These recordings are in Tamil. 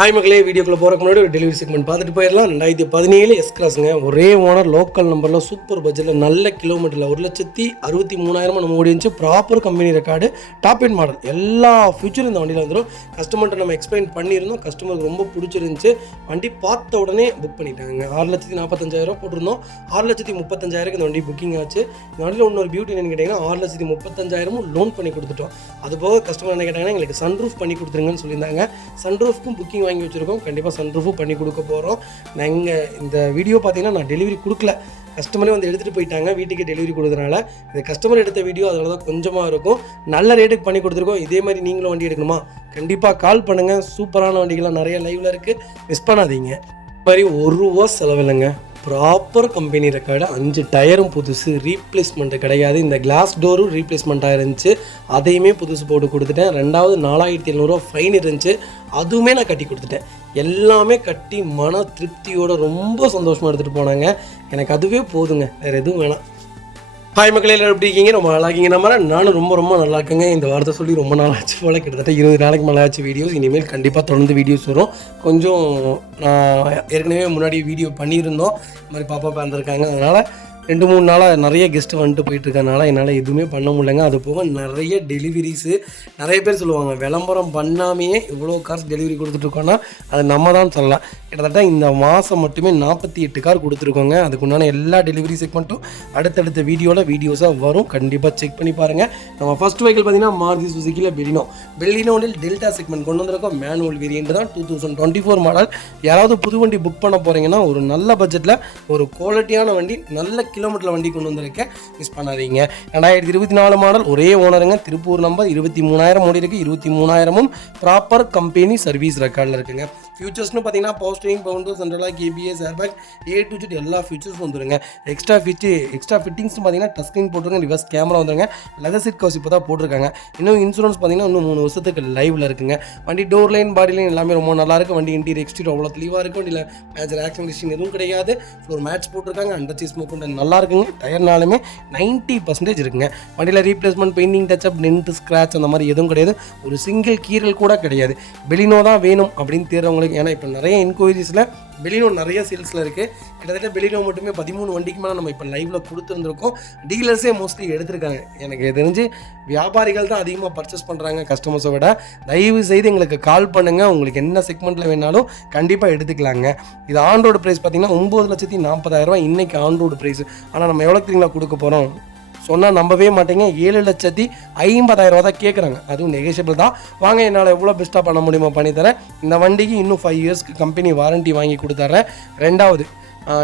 ஹாய் மக்களே, வீடியோக்குள்ளே போகிறக்கு முன்னாடி ஒரு டெலிவரி செக்மெண்ட் பார்த்துட்டு போயிடலாம். 2017 எஸ் கிளாஸுங்க. ஒரே ஓனர், லோக்கல் நம்பரில், சூப்பர் பட்ஜெட்டில், நல்ல கிலோமீட்டரில் 1,63,000 நம்ம ஓடிச்சு. Proper company record, top end model, எல்லா ஃபியூச்சரும் இந்த வண்டியில் வந்துடும். கஸ்டமர்கிட்ட நம்ம எக்ஸ்பிளைன் பண்ணியிருந்தோம். கஸ்டமருக்கு ரொம்ப பிடிச்சிருந்துச்சு. வண்டி பார்த்த உடனே புக் பண்ணிட்டாங்க. 6,45,000 போட்டிருந்தோம். 6,35,000 இந்த வண்டி புக்கிங் ஆச்சு. இந்த வண்டியில் இன்னொரு பியூட்டி என்னென்னு கேட்டிங்கன்னா, 6,35,000 லோன் பண்ணி கொடுத்துட்டோம். அதுபோக கஸ்டமர் என்ன கேட்டாங்கன்னா, எங்களுக்கு சன்ரூஃப் பண்ணி கொடுத்துருங்கன்னு சொல்லியிருந்தாங்க. சன்ரூஃப்க்கும் புக்கிங் வாங்கி வச்சுருக்கோம். கண்டிப்பாக சன்ரூஃபும் பண்ணி கொடுக்க போகிறோம். நாங்கள் இந்த வீடியோ பார்த்தீங்கன்னா நான் டெலிவரி கொடுக்கல, கஸ்டமரே வந்து எடுத்துகிட்டு போயிட்டாங்க. வீட்டுக்கு டெலிவரி கொடுக்குறதுனால இந்த கஸ்டமர் எடுத்த வீடியோ அதனால தான் கொஞ்சமாக இருக்கும். நல்ல ரேட்டுக்கு பண்ணி கொடுத்துருக்கோம். இதே மாதிரி நீங்களும் வண்டி எடுக்கணுமா, கண்டிப்பாக கால் பண்ணுங்கள். சூப்பரான வண்டிகள்லாம் நிறைய லைவில் இருக்குது, மிஸ் பண்ணாதீங்க. இது மாதிரி ₹1 செலவில்லைங்க. ப்ராப்பர் கம்பெனி ரெக்கார்டு, 5 டயரும் புதுசு, ரீப்ளேஸ்மெண்ட்டு கிடையாது. இந்த கிளாஸ் டோரும் ரீப்ளேஸ்மெண்ட்டாக இருந்துச்சு, அதையுமே புதுசு போட்டு கொடுத்துட்டேன். 2வது 4,700 ஃபைன் இருந்துச்சு, அதுவுமே நான் கட்டி கொடுத்துட்டேன். எல்லாமே கட்டி மன திருப்தியோடு ரொம்ப சந்தோஷமாக எடுத்துகிட்டு போனாங்க. எனக்கு அதுவே போதுங்க, வேறு எதுவும் வேணாம். ஹாய் மக்களே, எல்லாரும் எப்படி இருக்கீங்க? ரொம்ப நல்லா இருக்கீங்க. நானும் ரொம்ப நல்லா இருக்கேங்க. இந்த வார்த்தை சொல்லி ரொம்ப நாள் ஆச்சு போல், கிட்டத்தட்ட 20 நாளைக்கு மேலே ஆச்சு வீடியோஸ். இனிமேல் கண்டிப்பாக தொடர்ந்து வீடியோஸ் வரும். கொஞ்சம் நான் ஏற்கனவே முன்னாடி வீடியோ பண்ணியிருந்தோம். இந்த மாதிரி பாப்பா பிறந்திருக்காங்க, அதனால் 2-3 நாளாக நிறைய கெஸ்ட்டு வந்துட்டு போயிட்டுருக்கனால என்னால் எதுவுமே பண்ண முடியலங்க. அது போக நிறைய டெலிவரிஸு. நிறைய பேர் சொல்லுவாங்க, விளம்பரம் பண்ணாமையே இவ்வளோ கார்ஸ் டெலிவரி கொடுத்துட்ருக்கோன்னா அது நம்ம தான் சொல்லலாம். கிட்டத்தட்ட இந்த மாதம் மட்டுமே 48 கார் கொடுத்துருக்கோங்க. அதுக்குண்டான எல்லா டெலிவரி செக்மெண்ட்டும் அடுத்தடுத்த வீடியோஸாக வரும். கண்டிப்பாக செக் பண்ணி பாருங்கள். நம்ம ஃபஸ்ட் வெஹிக்கிள் பார்த்திங்கன்னா மாருதி சுசுக்கியில் பெலினோவில் டெல்டா செக்மெண்ட் கொண்டு வந்திருக்கோம். மேனுவல் வேரியண்ட் தான், 2024 மாடல். யாராவது புது வண்டி புக் பண்ண போகிறீங்கன்னா ஒரு நல்ல பட்ஜெட்டில் ஒரு குவாலிட்டியான வண்டி, நல்ல கிலோமீட்டரில் வண்டி கொண்டு வந்திருக்கேன், மிஸ் பண்ணாதீங்க. 2024 மாடல், ஒரே ஓனருங்க. திருப்பூர் நம்பர், 23,000 ஓடி இருக்குது. 23,000ம் ப்ராப்பர் கம்பெனி சர்வீஸ் ரெக்கார்டில் இருக்குங்க. ஃபியூச்சர்ஸ்னு பார்த்தீங்கன்னா பவர் ஸ்டீரிங், பவுண்டர், central lock, ABS, airbag, A to Z எல்லா ஃபியூச்சர்ஸும் வந்துருங்க. எக்ஸ்ட்ரா ஃபிட்டிங்ஸ்னு பார்த்தீங்கன்னா டச் ஸ்க்ரீன் போட்டுருங்க, ரிவர்ஸ் கேமரா வந்துருங்க, லெதர் சீட் கவர்ஸ் இப்போ தான் போட்டிருக்காங்க. இன்னும் இன்சூரன்ஸ் பார்த்தீங்கன்னா இன்னும் 3 வருஷத்துக்கு லைவில் இருக்குங்க. வண்டி டோர் லைன், பாடி லைன் எல்லாமே ரொம்ப நல்லாயிருக்கு. வண்டி இன்டீரியர் எக்ஸ்டீரியர் அவ்வளோ தெளிவாக இருக்கும். வண்டியில் மேஜர் ஆக்ஷன் டிஸ்டிங் எதுவும் கிடையாது. ஃப்ளோர் மேட்ச் போட்டிருக்காங்க. அண்டர் சீஸ் ஸ்மோக் நல்லா இருக்குங்க. டயர்னாலுமே 90% இருக்குங்க. வண்டியில் replacement, painting, touch up, dent, scratch அந்த மாதிரி எதுவும் கிடையாது. ஒரு சிங்கிள் கீரல் கூட கிடையாது. பெலினோ தான் வேணும் அப்படின்னு தேர்றவங்களுக்கு, ஏன்னா இப்போ நிறைய என்கொயரிஸில் பெலினோ நிறைய சேல்ஸில் இருக்குது. கிட்டத்தட்ட பெலினோ மட்டுமே 13 வண்டிக்கு மேலே நம்ம இப்போ லைவில் கொடுத்துருந்துருக்கோம். டீலர்ஸே மோஸ்ட்லி எடுத்திருக்காங்க. எனக்கு தெரிஞ்சு வியாபாரிகள் தான் அதிகமாக பர்ச்சேஸ் பண்ணுறாங்க கஸ்டமர்ஸை விட. தயவு செய்து எங்களுக்கு கால் பண்ணுங்கள். உங்களுக்கு என்ன செக்மெண்ட்டில் வேணாலும் கண்டிப்பாக எடுத்துக்கலாங்க. இது ஆன் ரோடு ப்ரைஸ் பார்த்திங்கன்னா 9,40,000 இன்றைக்கி ஆன் ரோடு ப்ரைஸ். ஆனால் நம்ம எவ்வளோ தெரியுங்களா கொடுக்க போகிறோம் சொன்னால் நம்பவே மாட்டேங்க. 7,50,000 தான் கேட்குறாங்க. அதுவும் நெகோஷியபிள் தான். வாங்க, என்னால் எவ்வளோ பெஸ்ட்டாக பண்ண முடியுமோ பண்ணித்தரேன். இந்த வண்டிக்கு இன்னும் 5 இயர்ஸ்க்கு கம்பெனி வாரண்ட்டி வாங்கி கொடுத்துட்றேன். 2வது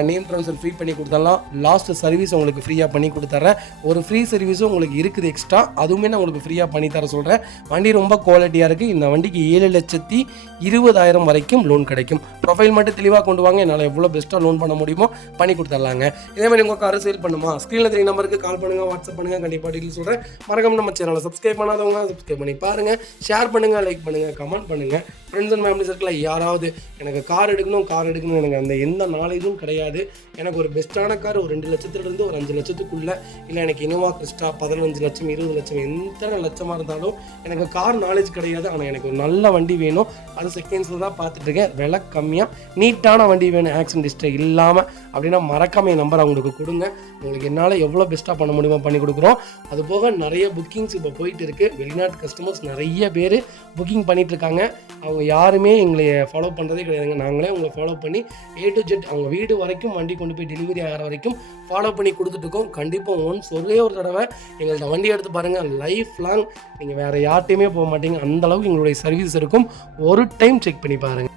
நேம் ட்ரான்ஸ்ஃபர் ஃப்ரீ பண்ணி கொடுத்துடலாம். லாஸ்ட் சர்வீஸ் உங்களுக்கு ஃப்ரீயாக பண்ணி கொடுத்துட்றேன். ஒரு ஃப்ரீ சர்வீஸும் உங்களுக்கு இருக்குது எக்ஸ்ட்ரா, அதுவுமே நான் உங்களுக்கு ஃப்ரீயாக பண்ணி தர சொல்கிறேன். வண்டி ரொம்ப குவாலிட்டியாக இருக்குது. இந்த வண்டிக்கு 7,20,000 வரைக்கும் லோன் கிடைக்கும். ப்ரொஃபைல் மட்டும் தெளிவாக கொண்டு வாங்க, என்னால் எவ்வளோ பெஸ்ட்டாக லோன் பண்ண முடியுமோ பண்ணி கொடுத்துட்லாங்க. இதேமாதிரி உங்கள் காரை சேல் பண்ணுமா, ஸ்க்ரீனில் தெரிய நம்பருக்கு கால் பண்ணுங்கள், வாட்ஸ்அப் பண்ணுங்கள். கண்டிப்பாக டீட்டெயில் சொல்கிறேன். மறக்காம நம்ம சேனலை சப்ஸ்கிரைப் பண்ணாதவங்க சப்ஸ்கிரைப் பண்ணி பாருங்கள். ஷேர் பண்ணுங்கள், லைக் பண்ணுங்கள், கமெண்ட் பண்ணுங்கள். ஃப்ரெண்ட்ஸ் அண்ட் ஃபேமிலி சர்க்கிளில் யாராவது எனக்கு கார் எடுக்கணும் எனக்கு அந்த எந்த நாலேஜும் கிடையாது, எனக்கு ஒரு பெஸ்ட்டான கார் ஒரு 2 லட்சத்துலேருந்து ஒரு 5 லட்சத்துக்குள்ளே, இல்லை எனக்கு இனோவா கிறிஸ்டா 15 லட்சம் 20 லட்சம் எத்தனை லட்சமாக இருந்தாலும் எனக்கு கார் நாலேஜ் கிடையாது. ஆனால் எனக்கு ஒரு நல்ல வண்டி வேணும். அது செகண்ட்ஸில் தான் பார்த்துட்ருக்கேன். விலை கம்மியாக நீட்டான வண்டி வேணும், ஆக்சிடென்ட் ஹிஸ்ட்ரி இல்லாமல் அப்படின்னா மறக்காம என் நம்பர் அவங்களுக்கு கொடுங்க. உங்களுக்கு என்னால் எவ்வளோ பெஸ்ட்டாக பண்ண முடியுமோ பண்ணி கொடுக்குறோம். அதுபோக நிறைய புக்கிங்ஸ் இப்போ போயிட்டு இருக்குது. வெளிநாட்டு கஸ்டமர்ஸ் நிறைய பேர் புக்கிங் பண்ணிகிட்ருக்காங்க. அவங்க யாருமே எங்களை ஃபாலோ பண்ணுறதே கிடையாதுங்க. நாங்களே உங்களை ஃபாலோ பண்ணி A to Z அவங்க வீடு வரைக்கும் வண்டி கொண்டு போய் டெலிவரி ஆகிற வரைக்கும் ஃபாலோ பண்ணி கொடுத்துட்ருக்கோம். கண்டிப்பாக ஒரே ஒரு தடவை எங்கள்கிட்ட வண்டி எடுத்து பாருங்கள். லைஃப் லாங் நீங்கள் வேறு யார்ட்டையுமே போக மாட்டீங்க. அந்தளவுக்கு எங்களுடைய சர்வீஸ் இருக்கும். ஒரு டைம் செக் பண்ணி பாருங்கள்.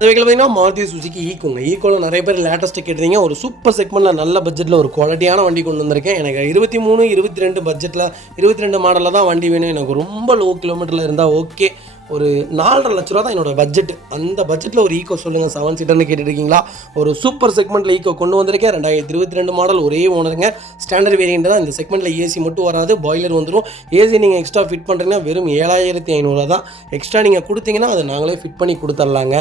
பார்த்தீங்கன்னா மாருதி சுசுக்கி ஈக்கோவில் நிறைய பேர் லேட்டஸ்ட்டு கேட்டிருந்தீங்க. ஒரு சூப்பர் செக்மெண்ட்டில் நல்ல பட்ஜெட்டில் ஒரு குவாலிட்டியான வண்டி கொண்டு வந்திருக்கேன். எனக்கு 23, 22 பட்ஜெட்டில் 22 மாடலில் தான் வண்டி வேணும். எனக்கு ரொம்ப லோ கிலோமீட்டரில் இருந்தால் ஓகே. ஒரு 4.5 லட்ச ரூபா தான் என்னோடய பட்ஜெட். அந்த பட்ஜெட்டில் ஒரு ஈக்கோ சொல்லுங்கள், 7 சீட்டர்னு கேட்டுருக்கீங்களா? ஒரு சூப்பர் செக்மெண்ட்டில் ஈக்கோ கொண்டு வந்திருக்கேன். 2022 மாடல், ஒரே ஓனருங்க. ஸ்டாண்டர்ட் வேரியண்ட் தான். இந்த செக்மெண்ட்டில் ஏசி மட்டும் வராது, பாய்லர் வந்துடும். ஏசி நீங்கள் எக்ஸ்ட்ரா ஃபிட் பண்ணுறீங்கன்னா வெறும் 7,500 தான். எக்ஸ்ட்ரா நீங்கள் கொடுத்தீங்கன்னா அதை நாங்களே ஃபிட் பண்ணி கொடுத்துர்லாங்க.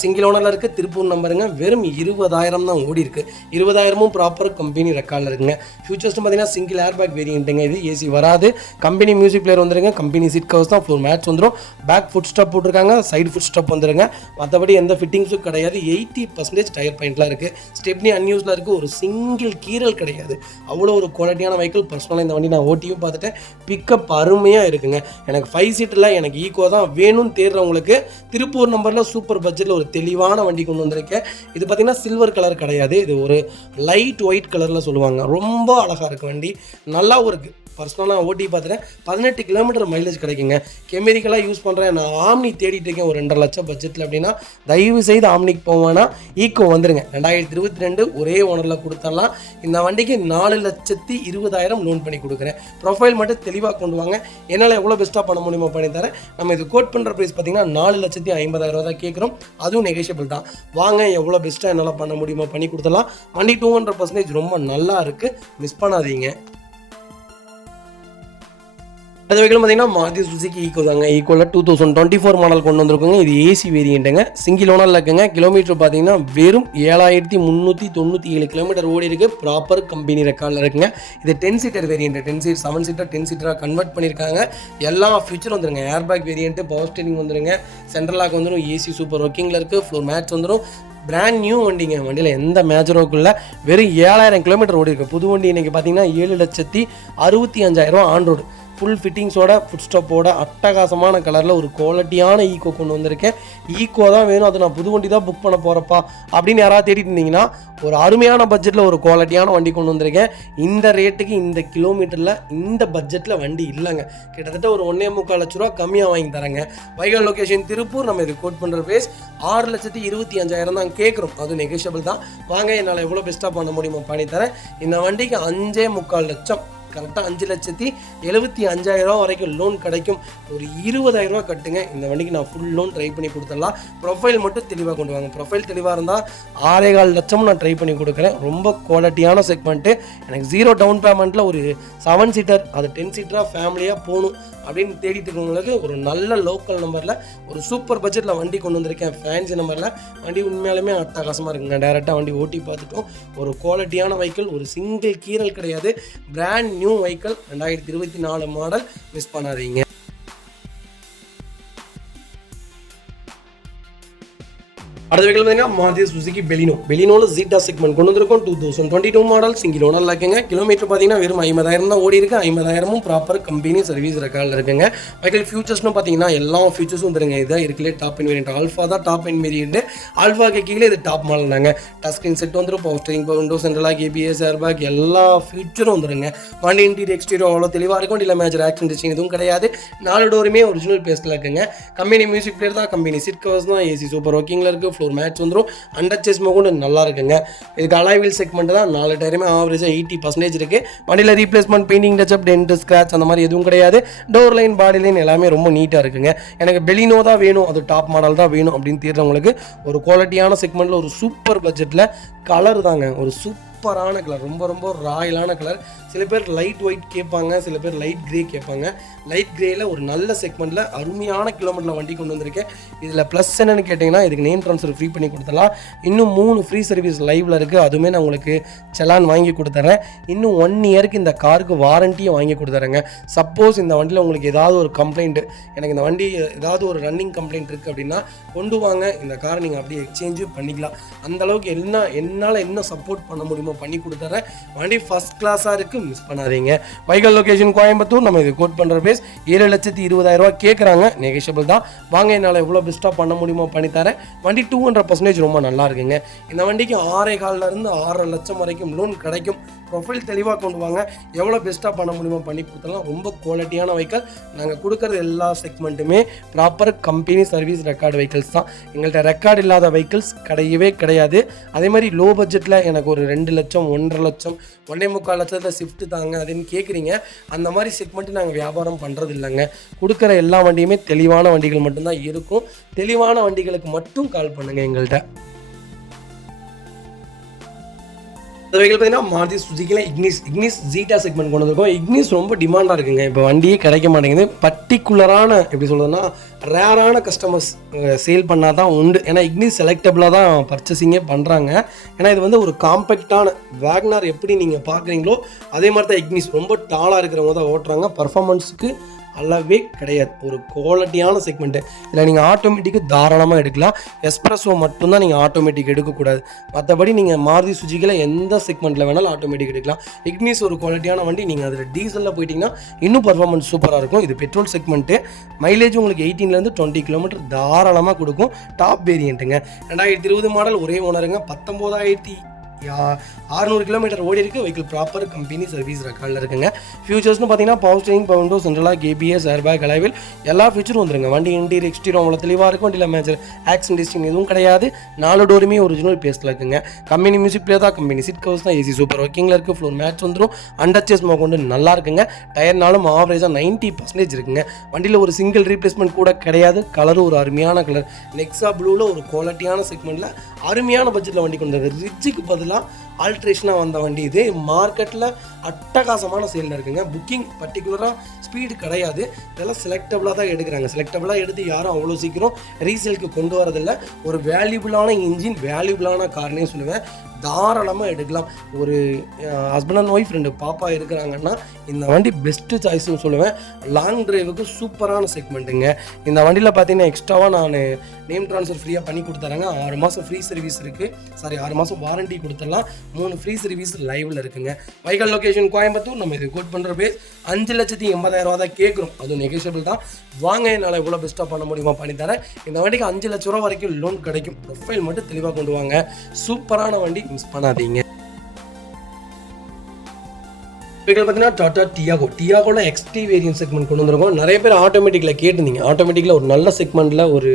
சிங்கிள் ஓனரில் இருக்குது. திருப்பூர் நம்பருங்க. வெறும் 20,000 தான் ஓடி இருக்குது. 20,000 ப்ராப்பர் கம்பெனி ரெக்கார்டில் இருக்குங்க. ஃபியூச்சர்ஸ்னு பார்த்தீங்கன்னா சிங்கிள் ஏர் பேக் வேரியண்ட்டுங்க. இது ஏசி வராது. கம்பெனி மியூசிக் பிளேயர் வந்துருங்க. கம்பெனி சீட் கவர்ஸ் தான். ஃபுல் மேட்ச் வந்துடும். பேக் ஃபுட் ஸ்டெப் போட்டிருக்காங்க. சைடு ஃபுட் ஸ்டெப் வந்துருங்க. மற்றபடி எந்த ஃபிட்டிங்ஸும் கிடையாது. 80% டயர் பாயிண்ட்லாம் இருக்குது. ஸ்டெப்னி அன்யூஸில் இருக்குது. ஒரு சிங்கிள் கீரல் கிடையாது. அவ்வளோ ஒரு குவாலிட்டியான வெஹிக்கிள். பர்சனலாக இந்த வண்டி நான் ஓட்டியும் பார்த்துட்டேன். பிக்கப் அருமையாக இருக்குங்க. எனக்கு 5 சீட்டில் எனக்கு ஈக்கோ தான் வேணும்னு தேடுறவங்களுக்கு திருப்பூர் நம்பரில் சூப்பர் பட்ஜெட்டில் ஒரு தெளிவான வண்டி கொண்டு வந்திருக்கேன். இது பார்த்திங்கன்னா சில்வர் கலர் கிடையாது. இது ஒரு லைட் ஒயிட் கலரில் சொல்லுவாங்க. ரொம்ப அழகாக இருக்குது வண்டி. நல்லாவும் இருக்குது. பர்சனலாக நான் ஓட்டி பார்த்துட்டேன். 18 கிலோமீட்டர் மைலேஜ் கிடைக்குங்க. கெமிக்கலாக யூஸ் பண்ணுறேன். நான் ஆம்னி தேடிட்டு இருக்கேன் ஒரு 2.5 லட்சம் பட்ஜெட்டில் அப்படின்னா தயவு செய்து ஆம்னிக்கு போவேன்னா ஈக்கோ வந்துருங்க. 2022 ஒரே ஓனரில் கொடுத்துடலாம். இந்த வண்டிக்கு 4,20,000 லோன் பண்ணி கொடுக்குறேன். ப்ரொஃபைல் மட்டும் தெளிவாக கொண்டு வாங்க. என்னால் எவ்வளோ பெஸ்ட்டாக பண்ண முடியுமோ பண்ணி தரேன். நம்ம இது கோட் பண்ணுற ப்ரைஸ் பார்த்தீங்கன்னா 4,50,000 தான் கேட்குறோம். அதுவும் நெகோஷியபிள் தான். வாங்க எவ்வளோ பெஸ்ட்டாக என்னால் பண்ண முடியுமோ பண்ணி கொடுத்துடலாம். வண்டி 200% ரொம்ப நல்லா இருக்குது. மிஸ் பண்ணாதீங்க. அது வெஹிக்கிள் பார்த்தீங்கன்னா மாருதி சுசுகி ஈக்கோ தாங்க. ஈக்கோவில் 2024 மாடல் கொண்டு வந்திருக்குங்க. இது ஏசி வேரியண்ட்டுங்க. சிங்கிள் ஓனரில் இருக்குங்க. கிலோமீட்டர் பார்த்தீங்கன்னா வெறும் 7,397 கிலோமீட்டர் ஓடி இருக்குது. ப்ராப்பர் கம்பெனி ரெக்கார்டில் இருக்குங்க. இது 10 சீட்டர் வேரியண்ட். 10 சீட் 7 சீட்டர் 10 சீட்டராக கன்வெர்ட் பண்ணியிருக்காங்க. எல்லா ஃபியூச்சரும் வந்துருங்க. Air bag variant, power steering வந்துருங்க. சென்ட்ரல் லாக் வந்துடும். ஏசி சூப்பர் ஒர்க்கிங்கில் இருக்குது. ஃப்ளோர் மேட்ச் வந்துடும். பிராண்ட் நியூ வண்டிங்க. வண்டியில் எந்த மேஜரோக்குள்ள வெறும் 7,000 கிலோமீட்டர் ஓடி இருக்குது. புது வண்டி இன்றைக்கி பார்த்தீங்கன்னா 7,65,000 ஆன் ரோடு. ஃபுல் ஃபிட்டிங்ஸோட ஃபுட் ஸ்டாப்போட அட்டகாசமான கலரில் ஒரு குவாலிட்டியான ஈக்கோ கொண்டு வந்திருக்கேன். ஈக்கோ தான் வேணும், அது நான் புது வண்டி தான் புக் பண்ண போகிறப்பா அப்படின்னு யாராவது தேடிட்டு இருந்தீங்கன்னா ஒரு அருமையான பட்ஜெட்டில் ஒரு குவாலிட்டியான வண்டி கொண்டு வந்திருக்கேன். இந்த ரேட்டுக்கு இந்த கிலோமீட்டரில் இந்த பட்ஜெட்டில் வண்டி இல்லைங்க. கிட்டத்தட்ட ஒரு 1.25 லட்ச ரூபா கம்மியாக வாங்கி தரேங்க. வைகல் லொக்கேஷன் திருப்பூர். நம்ம இது கோட் பண்ணுற ப்ரைஸ் 6,25,000 தான் கேட்குறோம். அது நெகோஷியபிள் தான். வாங்க என்னால் எவ்வளோ பெஸ்ட்டாக பண்ண முடியுமோ பண்ணி தரேன். இந்த வண்டிக்கு 5.25 லட்சம், கரெக்டாக 5,75,000 வரைக்கும் லோன் கிடைக்கும். ஒரு 20,000 கட்டுங்க. இந்த வண்டிக்கு நான் ஃபுல் லோன் ட்ரை பண்ணி கொடுத்துடலாம். ப்ரொஃபைல் மட்டும் தெளிவாக கொண்டு வாங்க. ப்ரொஃபைல் தெளிவாக இருந்தால் 6.25 லட்சமும் நான் ட்ரை பண்ணி கொடுக்குறேன். ரொம்ப குவாலிட்டியான செக்மெண்ட்டு. எனக்கு 0 டவுன் பேமெண்ட்டில் ஒரு 7 சீட்டர், அது 10 சீட்டராக ஃபேமிலியாக போகணும் அப்படின்னு தேடிட்டு இருக்கவங்களுக்கு ஒரு நல்ல லோக்கல் நம்பரில் ஒரு சூப்பர் பட்ஜெட்டில் வண்டி கொண்டு வந்திருக்கேன். ஃபேன்சி நம்பரில் வண்டி உண்மையாலுமே அட்டகாசமாக இருக்குங்க. டேரெக்டாக வண்டி ஓட்டி பார்த்துட்டோம். ஒரு குவாலிட்டியான வெஹிக்கிள். ஒரு சிங்கிள் கீரல் கிடையாது. Brand new vehicle. 2024 model. Miss பண்ணாதீங்க. அடுத்த வெஹிக்கிள் பார்த்தீங்கன்னா மாருதி சுசுகி பெலினோ. பெலினோவில் ஜீட்டா செக்மெண்ட் கொண்டு வந்திருக்கோம். 2022 மாடல். சிங்கிள் ஓனரில் இருக்குங்க. கிலோமீட்டர் பார்த்தீங்கன்னா வெறும் 50,000 தான் ஓடி இருக்குது. 50,000 ப்ராப்பர் கம்பெனி சர்வீஸ் ரெக்கார்டில் இருக்குங்க. வெஹிக்கிள் ஃபியூச்சர்ஸ்னு பார்த்தீங்கன்னா எல்லா ஃபியூச்சர்ஸும் வந்துருங்க. இதான் இருக்குல்லே டாப் இன் வேரியன்ட். ஆல்ஃபா தான் டாப் இன் வேரியன்ட். ஆல்ஃபாக்கு கீழே இது டாப் மாடல் தாங்க. டச் ஸ்க்ரீன் செட் வந்துடும். Power steering, window central lock, ABS, air bag எல்லா ஃபியூச்சரும் வந்துருங்க. வண்டி இன்டீரியர் எக்ஸ்டீரியர் அவ்வளோ தெளிவாக இருக்கும். இல்லை மேஜர் ஆக்சிடென்ட் டிஸ்டிங் எதுவும் கிடையாது. 4 டோருமே ஒரிஜினல் பேஸ்ட்டில் இருக்குங்க. கம்பெனி மியூசிக் பிளேயர் தான். கம்பெனி சீட் கவர்ஸ் தான். ஏசி சூப்பர் ஒர்க்கிங்கில் இருக்குது. ஃப்ளோர் மேட்ச் வந்துடும். அண்டர்சேஸ் மோகன் நல்லா இருக்குங்க. இதுக்கு அலாய் வீல் செக்மெண்ட் தான். 4 டயருமே ஆவரேஜாக 80% இருக்குது. வண்டியில் replacement, painting, touch up, dent, scratch அந்த மாதிரி எதுவும் கிடையாது. டோர் லைன், பாடி லைன் எல்லாமே ரொம்ப நீட்டாக இருக்குங்க. எனக்கு பெலினோ தான் வேணும், அது டாப் மாடல் தான் வேணும் அப்படின்னு தேடுறவங்களுக்கு ஒரு குவாலிட்டியான செக்மெண்ட்டில் ஒரு சூப்பர் பட்ஜெட்டில் கலர் தாங்க. ஒரு சூப்பரான கலர். ரொம்ப ரொம்ப ராயலான கலர். சில பேர் லைட் ஒயிட் கேட்பாங்க, சில பேர் லைட் கிரே கேட்பாங்க. லைட் கிரேயில் ஒரு நல்ல செக்மெண்ட்டில் அருமையான கிலோமீட்டரில் வண்டி கொண்டு வந்திருக்கேன். இதில் ப்ளஸ் என்னென்னு கேட்டிங்கன்னா இதுக்கு நேம் ட்ரான்ஸ்ஃபர் ஃப்ரீ பண்ணி கொடுத்துடலாம். இன்னும் 3 ஃப்ரீ சர்வீஸ் லைவில் இருக்குது. அதுவுமே நான் உங்களுக்கு செலான் வாங்கி கொடுத்துட்றேன். இன்னும் 1 இயருக்கு இந்த காருக்கு வாரண்டியை வாங்கி கொடுத்துறேங்க. சப்போஸ் இந்த வண்டியில் உங்களுக்கு ஏதாவது ஒரு கம்ப்ளைண்ட்டு, எனக்கு இந்த வண்டி ஏதாவது ஒரு ரன்னிங் கம்ப்ளைண்ட் இருக்குது அப்படின்னா கொண்டு வாங்க. இந்த காரை நீங்கள் அப்படியே எக்ஸ்சேஞ்சும் பண்ணிக்கலாம். அந்தளவுக்கு என்னால் என்ன சப்போர்ட் பண்ண முடியுமோ பண்ணி கொடுத்துட்றேன். வண்டி ஃபஸ்ட் கிளாஸாக இருக்குது. மிஸ் பண்ணாதீங்க. வைகல் லொகேஷன் கோயம்புத்தூர். நம்ம இது கோட் பண்ணுற பேஸ் 7,20,000 கேட்குறாங்க. நெகோஷியபிள் தான். வாங்க என்னால் எவ்வளோ பெஸ்ட்டாக பண்ண முடியுமோ பண்ணித்தரேன். வண்டி 200% ரொம்ப நல்லா இருக்குங்க. இந்த வண்டிக்கு 6,25,000 6 லட்சம் வரைக்கும் லோன் கிடைக்கும். ப்ரொஃபைல் தெளிவாக கொண்டு வாங்க. எவ்வளோ பெஸ்ட்டாக பண்ண முடியுமோ பண்ணி கொடுத்தலாம். ரொம்ப குவாலிட்டியான வெஹிக்கிள். நாங்கள் கொடுக்குறது எல்லா செக்மெண்ட்டுமே proper company service record vehicles தான். எங்கள்கிட்ட ரெக்கார்டு இல்லாத வெஹிக்கிள்ஸ் கிடையவே கிடையாது. அதே மாதிரி லோ பட்ஜெட்டில் எனக்கு ஒரு 2 லட்சம் 1.5 லட்சம் 1.25 லட்சத்தில் ஸ்விஃப்ட் தாங்க அதுன்னு கேட்குறீங்க. அந்த மாதிரி செக்மெண்ட்டு நாங்கள் வியாபாரம் பண்ணுறது இல்லைங்க. கொடுக்குற எல்லா வண்டியுமே தெளிவான வண்டிகள் மட்டும்தான் இருக்கும். தெளிவான வண்டிகளுக்கு மட்டும் கால் பண்ணுங்கள் எங்கள்கிட்ட. இந்த வெஹிக்கிள் பார்த்தீங்கன்னா மாருதி சுசுக்கியில் இக்னிஸ் ஜீட்டா செக்மெண்ட் கொண்டு வந்திருக்கோம். இக்னிஸ் ரொம்ப டிமாண்டாக இருக்குங்க. இப்போ வண்டியே கிடைக்க மாட்டேங்குது. பர்டிகுலரான எப்படி சொல்கிறதுனா ரேரான கஸ்டமர்ஸ் சேல் பண்ணால் தான் உண்டு. ஏன்னா இக்னிஸ் செலக்டபிளாக தான் பர்ச்சேசிங்கே பண்ணுறாங்க. ஏன்னா இது வந்து ஒரு காம்பேக்டான வேக்னார் எப்படி நீங்கள் பார்க்குறீங்களோ அதே மாதிரி தான் இக்னிஸ் ரொம்ப டாலாக இருக்கிறவங்க தான் ஓட்டுறாங்க. பர்ஃபார்மன்ஸுக்கு அளவே கிடையாது. ஒரு குவாலிட்டியான செக்மெண்ட்டு. இதில் நீங்கள் ஆட்டோமேட்டிக்கு தாராளமாக எடுக்கலாம். எஸ்ப்ரெஸோ மட்டும்தான் நீங்கள் ஆட்டோமேட்டிக் எடுக்கக்கூடாது. மற்றபடி நீங்கள் மாருதி சுசுக்கியில் எந்த செக்மெண்ட்டில் வேணாலும் ஆட்டோமேட்டிக் எடுக்கலாம். இக்னிஸ் ஒரு குவாலிட்டியான வண்டி. நீங்கள் அதில் டீசலில் போயிட்டிங்கன்னா இன்னும் பர்ஃபார்மன்ஸ் சூப்பராக இருக்கும். இது பெட்ரோல் செக்மெண்ட்டு. மைலேஜ் உங்களுக்கு 18 to 20 கிலோமீட்டர் தாராளமாக கொடுக்கும். டாப் வேரியண்ட்டுங்க. 2020 மாடல் ஒரே ஓனருங்க. 19,600 கிலோமீட்டர் ஓடி இருக்குது. வெஹிக்கிள் ப்ராப்பர் கம்பெனி சர்வீஸ் ரெக்கார்டில் இருக்குங்க. ஃபியூச்சர்ஸ்னு பார்த்தீங்கன்னா power steering, power window, central lock ABS, airbag, அலைவில் எல்லா ஃபியூச்சரும் வந்துருங்க. வண்டி இன்டீரியர் எக்ஸ்டீரியர் அவ்வளோ தெளிவாக இருக்கும். வண்டியில் மேஜர் ஆக்சிடென்ட் ஹிஸ்ட்ரி எதுவும் கிடையாது. 4 டோருமே ஒரிஜினல் பேஸ்ட்டில் இருக்குங்க. கம்பெனி மியூசிக் பிளே தான், கம்பெனி சீட் கவர்ஸ் தான், ஏசி சூப்பர் ஒர்க்கிங்கில் இருக்குது. ஃப்ளோர் மேட்ச் வந்துடும். அண்டர்ச்சேஸ் கொண்டு நல்லா இருக்குங்க. டயர்னாலும் ஆவரேஜாக 90% இருக்குங்க. வண்டியில் ஒரு சிங்கிள் ரீப்ளேஸ்மெண்ட் கூட கிடையாது. கலரும் ஒரு அருமையான கலர். நெக்ஸா ப்ளூவில் ஒரு குவாலிட்டியான செக்மெண்ட்டில் அருமையான பட்ஜெட்டில் வண்டி கொண்டு வந்து ரிட்ஜுக்கு பதிலாக ஆல்ட்ரேஷனாக வந்த வண்டி இது. மார்க்கெட்டில் அட்டகாசமான சேலில் இருக்குங்க. புக்கிங் பர்டிகுலராக ஸ்பீடு கிடையாது. இதெல்லாம் செலக்டபிளாக தான் எடுக்கிறாங்க. செலக்டபிளாக எடுத்து யாரும் அவ்வளோ சீக்கிரம் ரீசேலுக்கு கொண்டு வரதில்லை. ஒரு வேல்யூபிளான இன்ஜின், வேல்யூபிளான கார்னே சொல்லுவேன். தாராளமாக எடுக்கலாம். ஒரு ஹஸ்பண்ட் அண்ட் ஒய்ஃப் 2 பாப்பா இருக்கிறாங்கன்னா இந்த வண்டி பெஸ்ட்டு சாய்ஸ்னு சொல்லுவேன். லாங் டிரைவுக்கு சூப்பரான செக்மெண்ட்டுங்க. இந்த வண்டியில் பார்த்தீங்கன்னா எக்ஸ்ட்ராவாக நான் நேம் ட்ரான்ஸ்ஃபர் ஃப்ரீயாக பண்ணி கொடுத்துறாங்க. 6 மாதம் ஃப்ரீ சர்வீஸ் இருக்குது. 6 மாதம் வாரண்டி கொடுத்துடலாம். 3 ஃப்ரீ சர்வீஸ் லைவில் இருக்குங்க. வைக்கல் லொக்கேஷன் கோயம்புத்தூர். நம்ம இது கோட் பண்ணுற பேஸ் 5,80,000 தான் கேட்குறோம். அதுவும் நெகோஷியபிள் தான். வாங்க, என்னால் எவ்வளோ பெஸ்ட்டாக பண்ண முடியுமா பண்ணித்தரேன். இந்த வண்டிக்கு 5 லட்ச ரூபா வரைக்கும் லோன் கிடைக்கும். ப்ரொஃபைல் மட்டும் தெளிவாக கொண்டு வாங்க. சூப்பரான வண்டி, மிஸ் பண்ணாதீங்க. பார்த்தீங்கன்னா டாடா டியாகோவில் எக்ஸ்டி வேரியன்ட் செக்மெண்ட் கொண்டு வந்திருக்கோம். நிறைய பேர் ஆட்டோமேட்டிக்கில் கேட்டிருந்தீங்க. ஆட்டோமேட்டிக்கில் ஒரு நல்ல செக்மெண்ட்டில் ஒரு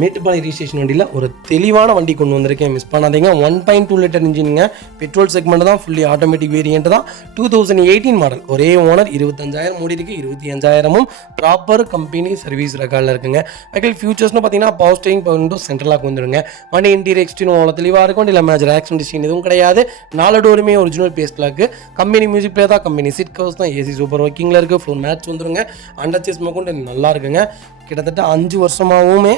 மேட்டுப்பாளையம் ரிஜிஸ்ட்ரேஷன் வண்டியில் ஒரு தெளிவான வண்டி கொண்டு வந்திருக்கேன். மிஸ் பண்ணாதீங்க. 1.2 லிட்டர் இன்ஜினுங்க. பெட்ரோல் செக்மெண்ட் தான். ஃபுல்லி ஆட்டோமேட்டிக் வேரியன்ட் தான். 2018 மாடல். ஒரே ஓனர். 25,000 ஓடி இருக்குது. 25,000 ப்ராப்பர் கம்பெனி சர்வீஸ் ரெக்கார்டில் இருக்குங்க. வெஹிக்கிள் ஃபியூச்சர்ஸ்னு பார்த்தீங்கன்னா பவர் ஸ்டீரிங், பவர் விண்டோ, சென்ட்ரலாக வந்துடுங்க. வண்டி இன்டீரியர் எக்ஸ்டீரியர் அவ்வளோ தெளிவாக இருக்கும். வண்டியில் மேஜர் ஆக்சிடென்ட் ஹிஸ்ட்ரி எதுவும் கிடையாது. 4 டோருமே ஒரிஜினல் பேஸ்ட்டில் இருக்குது. கம்பெனி மியூசிக் பிளே தான், கம்பெனி சீட் கவர்ஸ் தான், ஏசி சூப்பர் ஒர்க்கிங்கில் இருக்குது. ஃப்ளோர் மேட்ச் வந்துடுங்க. அண்டர்ச்சேஸ் கொண்டு நல்லா இருக்குங்க. கிட்டத்தட்ட 5 வருஷமாகவுமே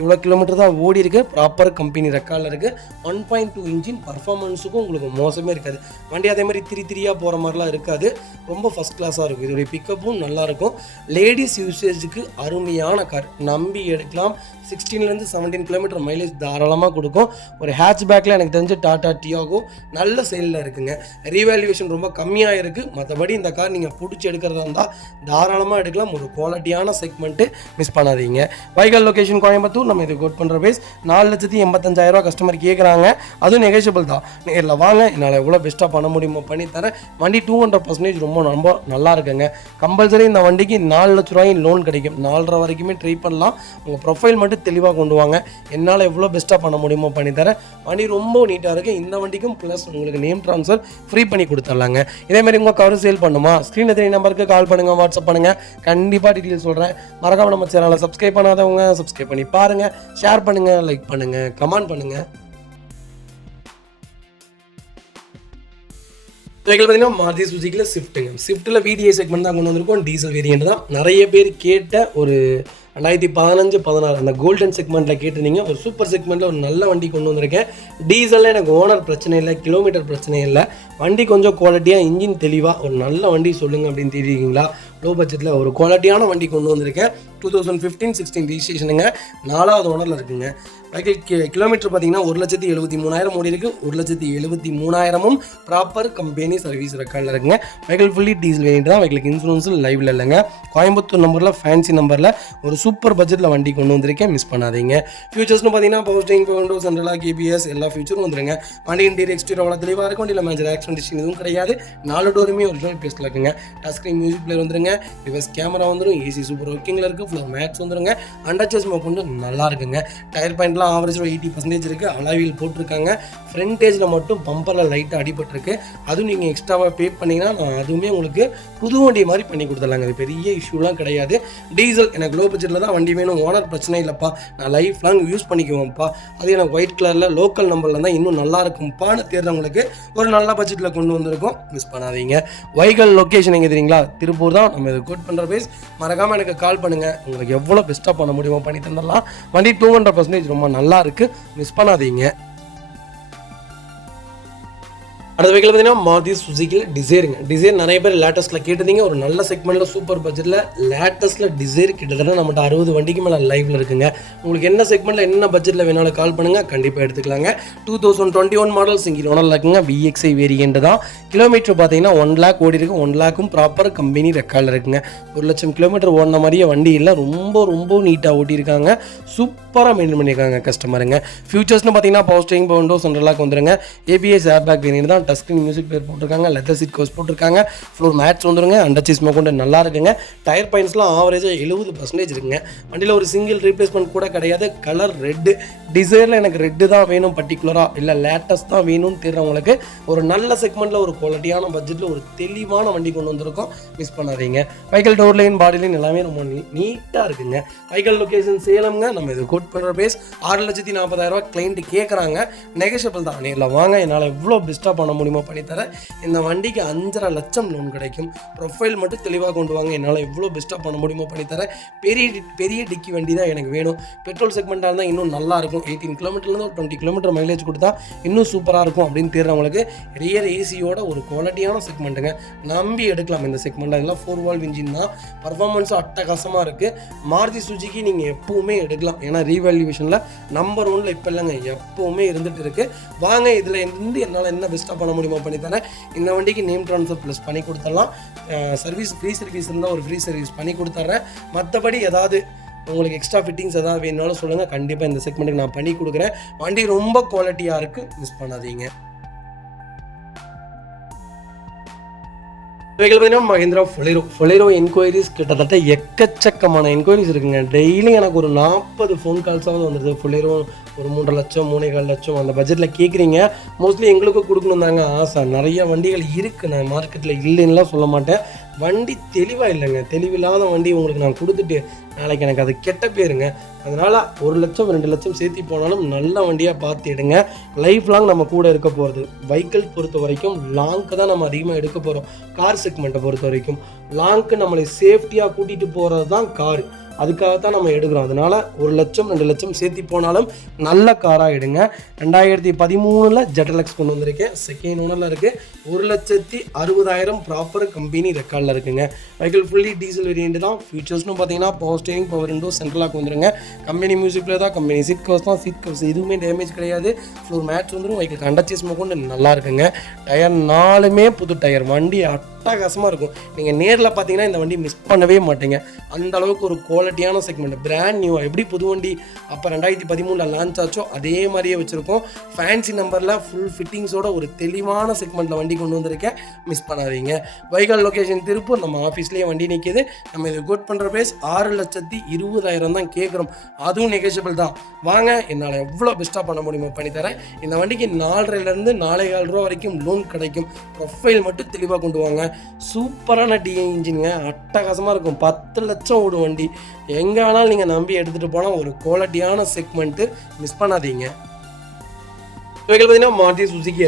இவ்வளோ கிலோமீட்டர் தான் ஓடி இருக்குது. ப்ராப்பர் கம்பெனி ரெக்கார்டில் இருக்குது. 1.2 இன்ஜின். பர்ஃபார்மன்ஸுக்கும் உங்களுக்கு மோசமே இருக்காது. வண்டி அதே மாதிரி திரியாக போகிற மாதிரிலாம் இருக்காது. ரொம்ப ஃபஸ்ட் கிளாஸாக இருக்கும். இதோடைய பிக்கப்பும் நல்லாயிருக்கும். லேடிஸ் யூசேஜுக்கு அருமையான கார். நம்பி எடுக்கலாம். 16 to 17 கிலோமீட்டர் மைலேஜ் தாராளமாக கொடுக்கும். ஒரு ஹேட்ச்பேக்கில் எனக்கு தெரிஞ்ச டாடா டியாகோ நல்ல சேலில் இருக்குங்க. ரீவேல்யூவேஷன் ரொம்ப கம்மியாக இருக்குது. மற்றபடி இந்த கார் நீங்கள் பிடிச்சி எடுக்கிறதா இருந்தால் தாராளமாக எடுக்கலாம். ஒரு குவாலிட்டியான செக்மெண்ட்டு, மிஸ் பண்ணாதீங்க. Vehicle location Coimbatore. நம்ம இது கோட் பண்ணுற பேஸ் 4,85,000 கஸ்டமர் கேட்குறாங்க. அதுவும் நெகோஷியபிள் தான். நேரில் வாங்க, என்னால் எவ்வளோ பெஸ்ட்டாக பண்ண முடியுமோ பண்ணித்தரேன். வண்டி 200% ரொம்ப நல்லா இருக்குங்க. கம்பல்சரி இந்த வண்டிக்கு 4 லட்ச ரூபாயும் லோன் கிடைக்கும். 4.5 வரைக்குமே ட்ரை பண்ணலாம். உங்கள் ப்ரொஃபைல் மட்டும் தெளிவாக கொண்டு வாங்க. என்னால் எவ்வளோ பெஸ்ட்டாக பண்ண முடியுமோ பண்ணித்தரேன். வண்டி ரொம்ப நீட்டாக இருக்குது. இந்த வண்டிக்கும் ப்ளஸ் உங்களுக்கு நேம் ட்ரான்ஸ்ஃபர் ஃப்ரீ பண்ணி கொடுத்துட்லாங்க. இதேமாதிரி உங்கள் கவர் சேல் பண்ணுமா, ஸ்க்ரீனில் தெரிய நம்பருக்கு கால் பண்ணுங்கள், வாட்ஸ்அப் பண்ணுங்கள். கண்டிப்பாக டீட்டெயில் சொல்கிறேன். மறக்காம நம்ம சேனலை சப்ஸ்கிரைப் பண்ணாதவங்க சப்ஸ்கிரைப் பண்ணி பாருங்கள். ஷேர் பண்ணுங்கள், லைக் பண்ணுங்கள், கமெண்ட் பண்ணுங்கள். வெஹிக்கிள் பார்த்தீங்கன்னா மாருதி சுசுக்கியில் ஸ்விஃப்ட்டுங்க. ஸ்விஃப்ட்டில் VDI செக்மெண்ட் தான் கொண்டு வந்திருக்கோம். டீசல் வேரியண்ட் தான். நிறைய பேர் கேட்ட ஒரு 2015-16 அந்த கோல்டன் செக்மெண்ட்டில் கேட்டிருந்தீங்க. ஒரு சூப்பர் செக்மெண்ட்டில் ஒரு நல்ல வண்டி கொண்டு வந்திருக்கேன். டீசலில் எனக்கு ஓனர் பிரச்சனை இல்லை, கிலோமீட்டர் பிரச்சனை இல்லை. வண்டி கொஞ்சம் குவாலிட்டியாக, இன்ஜின் தெளிவாக ஒரு நல்ல வண்டி சொல்லுங்கள் அப்படின்னு தெரியுங்களா. லோ பட்ஜெட்டில் ஒரு குவாலிட்டியான வண்டி கொண்டு வந்திருக்கேன். 2015-16 ரிஜிஸ்ட்ரேஷனுங்க. 4வது ஓனரில் இருக்குங்க. வெஹிக்கிள் கிலோமீட்டர் பார்த்தீங்கன்னா 1,73,000 ஓடி இருக்குது. 1,73,000 ப்ராப்பர் கம்பெனி சர்வீஸ் ரெக்கார்டில் இருக்குங்க. வெஹிக்கிள் ஃபுல்லி டீசல் வேரியண்ட் தான். வெஹிக்கிளுக்கு இன்சூரன்ஸும் லைவில் இல்லைங்க. கோயம்புத்தூர் நம்பரில் ஃபேன்சி நம்பரில் ஒரு சூப்பர் பட்ஜெட்டில் வண்டி கொண்டு வந்திருக்கேன். மிஸ் பண்ணாதீங்க. ஃபியூச்சர்ஸ்னு பார்த்தீங்கன்னா power steering, power window, central lock கேபிஎஸ் எல்லா ஃபியூச்சரும் வந்துருங்க. வண்டி இன்டீரியர் எக்ஸ்டீரியர் அவ்வளோ தெளிவாக இருக்கும். வண்டியில் மேஜர் ஆக்சிடென்ட் ஹிஸ்ட்ரி எதுவும் கிடையாது. 4 டோருமே ஒரிஜினல் பேஸ்ட்டில் இருக்குங்க. டச் ஸ்க்ரீன் மியூசிக் பிளேயர் வந்துருங்க. ரிவர்ஸ் கேமரா வந்துடும், ஏசி சூப்பர் ஒர்க்கிங்கில் இருக்குது, ஃப்ளோர் மேட்ஸ் வந்துடுங்க, அண்டர்ச்சஸ் கொண்டு நல்லா இருக்குங்க. டயர் பாயிண்ட்லாம் ஆவரேஜ் 80% இருக்குது, அலாவில் போட்டிருக்காங்க. ஃப்ரண்டேஜில் மட்டும் பம்பரில் லைட்டாக அடிபட்டிருக்கு, அதுவும் நீங்கள் எக்ஸ்ட்ராவாக பே பண்ணிங்கன்னா நான் அதுவுமே உங்களுக்கு புது வண்டி மாதிரி பண்ணி கொடுத்துடலாங்க. அது பெரிய இஷ்யூலாம் கிடையாது. டீசல் எனக்கு லோ பட்ஜெட்டில் தான் வண்டி வேணும், ஓனர் பிரச்சனை இல்லைப்பா, நான் லைஃப் லாங் யூஸ் பண்ணிக்குவேன்ப்பா, அது எனக்கு ஒயிட் கலரில் லோக்கல் நம்பரில் தான் இன்னும் நல்லா இருக்கும்ப்பான்னு தேர்றவங்களுக்கு ஒரு நல்ல பட்ஜெட்டில் கொண்டு வந்திருக்கோம். மிஸ் பண்ணாதீங்க. வைகல் லொக்கேஷன் எங்கே தெரியுங்களா? திருப்பூர் தான். நம்ம இதை கோட் பண்ணுற பேஸ் மறக்காமல் எனக்கு கால் பண்ணுங்கள். உங்களுக்கு எவ்வளோ பெஸ்ட்டாக பண்ண முடியுமோ பண்ணி தந்துடலாம். வண்டி 200% ரொம்ப நல்லா இருக்குது. மிஸ் பண்ணாதீங்க. அடுத்த வெஹிக்கிள் பார்த்தீங்கன்னா மாருதி சுசுகியில் டிசைருங்க. டிசைர் நிறைய பேர் லேட்டஸ்ட்டில் கேட்டிருந்தீங்க. ஒரு நல்ல செக்மெண்ட்டில் சூப்பர் பட்ஜெட்டில் லேட்டஸ்ட்டில் டிசைர் கிட்டத்தட்ட நம்மகிட்ட 60 வண்டிக்கு மேலே லைவில் இருக்குங்க. உங்களுக்கு என்ன செக்மெண்ட்டில் என்ன பட்ஜெட்டில் வேணாலும் கால் பண்ணுங்கள், கண்டிப்பாக எடுத்துக்கலாங்க. 2021 மாடல் சிங்கிள் ஓனரில் இருக்குங்க. VXI வேரியண்ட் தான். கிலோமீட்டர் பார்த்தீங்கன்னா 1 lakh ஓடி இருக்குது. 1 lakhம் ப்ராப்பர் கம்பெனி ரெக்கார்டில் இருக்குங்க. 1 லட்சம் கிலோமீட்டர் ஓடின மாதிரியே வண்டி இல்லை, ரொம்ப நீட்டாக ஓட்டியிருக்காங்க. சூப்பராக மெயின்டைன் பண்ணியிருக்காங்க கஸ்டமருங்க. ஃபியூச்சர்ஸ்னு பார்த்தீங்கன்னா power steering, power window, central lock வந்துருங்க. ABS ஏர்பேக் வேரியண்ட் தான். டச் ஸ்க்ரீன் மியூசிக் பிளேயர் போட்டிருக்காங்க. லெதர் சீட் கவர்ஸ் போட்டிருக்காங்க. ஃப்ளோர் மேட்ஸ் வந்துருங்க. அண்டர்ச்சீஸ் கொண்டு நல்லா இருக்குங்க. டயர் பாயிண்ட்ஸ்லாம் ஆவரேஜாக 70% இருக்குங்க. வண்டியில் ஒரு சிங்கிள் ரீப்ளேஸ்மெண்ட் கூட கிடையாது. Colour red. டிசைரில் எனக்கு ரெட்டு தான் வேணும் பர்டிகுலராக, இல்லை லேட்டஸ்ட் தான் வேணும்னு தெரிறவங்களுக்கு ஒரு நல்ல செக்மெண்ட்டில் ஒரு குவாலிட்டியான பட்ஜெட்டில் ஒரு தெளிவான வண்டி கொண்டு வந்திருக்கோம். மிஸ் பண்ணாதீங்க. வைக்கல் டோர் லைன், பாடி லைன் எல்லாமே ரொம்ப நீட்டாக இருக்குங்க. வைக்கல் லொக்கேஷன் சேலம்ங்க. நம்ம இது கோட் பண்ணுற பேஸ் 6,40,000 கிளைண்ட் கேட்குறாங்க. நெகோஷியபிள் தான். நேரில் வாங்க, என்னால் எவ்வளோ பெஸ்ட்டாக பண்ண முடியுமோ பண்ணித்தரேன். இந்த வண்டிக்கு 5.5 லட்சம் லோன் கிடைக்கும். ப்ரொஃபைல் மட்டும் தெளிவாக கொண்டு வாங்க, என்னால் எவ்வளோ பெஸ்ட்டாக பண்ண முடியுமோ பண்ணித்தரேன். பெரிய டிக்கி வண்டி தான் எனக்கு வேணும். பெட்ரோல் செக்மெண்ட்டாக இருந்தால் இன்னும் நல்லாயிருக்கும். 18 கிலோமீட்டர்லேருந்து ஒரு 20 கிலோமீட்டர் மைலேஜ் கொடுத்தா இன்னும் சூப்பராக இருக்கும் அப்படின்னு தேர்றவங்களுக்கு ரியர் ஏசியோட ஒரு குவாலிட்டியான செக்மெண்ட்டுங்க. நம்பி எடுக்கலாம் இந்த செக்மெண்ட்டில். எல்லாம் 4 valve இன்ஜின் தான். பர்ஃபார்மன்ஸும் அட்டகாசமாக இருக்குது. மாருதி சுசுகி நீங்கள் எப்போவுமே எடுக்கலாம். ஏன்னா ரீவேல்யூவேஷனில் நம்பர் 1ல் இப்போ இல்லைங்க, எப்போவுமே இருந்துகிட்டு இருக்குது. வாங்க, இதில் இருந்து என்னால் என்ன பெஸ்ட்டாக பண்ண முடியுமோ பண்ணித்தரேன். இந்த வண்டிக்கு நேம் ட்ரான்ஸ்ஃபர் ப்ளஸ் பண்ணி கொடுத்துடலாம். சர்வீஸ் ஃப்ரீ சர்வீஸ் இருந்தால் ஒரு ஃப்ரீ சர்வீஸ் பண்ணி கொடுத்துட்றேன். மற்றபடி ஏதாவது உங்களுக்கு எக்ஸ்ட்ரா ஃபிட்டிங்ஸ் ஏதாவது வேணுனாலும் சொல்லுங்கள், கண்டிப்பாக இந்த செக்மெண்ட்டுக்கு நான் பண்ணி கொடுக்குறேன். வண்டி ரொம்ப குவாலிட்டியாக இருக்குது. மிஸ் பண்ணாதீங்க. வெஹிக்கிள் பார்த்தீங்கன்னா மஹிந்திரா ஃபொலேரோ என்கொயரிஸ் கிட்டத்தட்ட எக்கச்சக்கமான என்கொயரிஸ் இருக்குங்க. டெய்லி எனக்கு ஒரு 40 ஃபோன் கால்ஸாவது வந்துடுது. ஃபொலேரோ ஒரு 3.5 லட்சம் 3.25 லட்சம் அந்த பட்ஜெட்டில் கேட்குறீங்க. மோஸ்ட்லி எங்களுக்கு கொடுக்கணும் தாங்க ஆசை. நிறைய வண்டிகள் இருக்குது, நான் மார்க்கெட்டில் இல்லைன்னுலாம் சொல்ல மாட்டேன். வண்டி தெளிவாக இல்லைங்க. தெளிவில்லாத வண்டி உங்களுக்கு நான் கொடுத்துட்டு நாளைக்கு எனக்கு அது கெட்ட பேருங்க. அதனால் 1 லட்சம் 2 லட்சம் சேர்த்தி போனாலும் நல்ல வண்டியாக பார்த்து எடுங்க. லைஃப் லாங் நம்ம கூட இருக்க போகிறது. வெஹிக்கிள் பொறுத்த வரைக்கும் லாங்க்கு தான் நம்ம அதிகமாக எடுக்க போகிறோம். கார் செக்மெண்ட்டை பொறுத்த வரைக்கும் லாங்க்கு நம்மளை சேஃப்டியாக கூட்டிகிட்டு போகிறது தான் கார். அதுக்காகத்தான் நம்ம எடுக்கிறோம். அதனால் 1 லட்சம் 2 லட்சம் சேர்த்தி போனாலும் நல்ல காராக எடுங்க. 2013 ஜெட்டலக்ஸ் கொண்டு வந்திருக்கேன். செகண்ட் ஓனரில் இருக்குது. 1,60,000 ப்ராப்பர் கம்பெனி ரெக்கார்டில் இருக்குங்க. வெஹிக்கிள் ஃபுல்லி டீசல் வேரியண்ட் தான். ஃபீச்சர்ஸ்னு பார்த்தீங்கன்னா power steering, power window, central lock வந்துருங்க. கம்பெனி மியூசிக்கில் தான். கம்பெனி சீட் கவர்ஸ் தான். சீட் கவர்ஸ் எதுவுமே டேமேஜ் கிடையாது. ஃப்ளோர் மேட்ச் வந்துடும். வெஹிக்கிள் அண்டர்ச்சீஸ் கொண்டு நல்லா இருக்குங்க. டயர் 4மே புது டயர். வண்டி அட்டகாசமாக இருக்கும். நீங்கள் நேரில் பார்த்தீங்கன்னா இந்த வண்டி மிஸ் பண்ணவே மாட்டீங்க. அந்த அளவுக்கு ஒரு குவாலிட்டியான செக்மெண்ட். பிராண்ட் நியூவாக எப்படி புது வண்டி அப்போ 2013 லான்ச் ஆச்சோ அதே மாதிரியே வச்சுருக்கோம். ஃபேன்சி நம்பரில் ஃபுல் ஃபிட்டிங்ஸோட ஒரு தெளிவான செக்மெண்ட்டில் வண்டி கொண்டு வந்திருக்கேன். மிஸ் பண்ணாதீங்க. வைகால் லொக்கேஷன் திருப்பூர். நம்ம ஆஃபீஸ்லேயே வண்டி நிற்கிது. நம்ம இது கோட் பண்ணுற ப்ரைஸ் 6,20,000 தான் கேட்குறோம். அதுவும் நெகோஷியபிள் தான். வாங்க, என்னால் எவ்வளோ பெஸ்ட்டாக பண்ண முடியுமோ பண்ணித்தரேன். இந்த வண்டிக்கு 4,500 4,400 ரூபா வரைக்கும் லோன் கிடைக்கும். ப்ரொஃபைல் மட்டும் தெளிவாக கொண்டு வாங்க. சூப்பரான டிஐ இன்ஜினுங்க. அட்டகாசமாக இருக்கும். 10 லட்சம் ஓடும் வண்டி. எங்கே வேணாலும் நீங்கள் நம்பி எடுத்துகிட்டு போனால் ஒரு குவாலிட்டியான செக்மெண்ட்டு. மிஸ் பண்ணாதீங்க. வெஹிக்கிள் பார்த்தீங்கன்னா மாருதி சுசுகி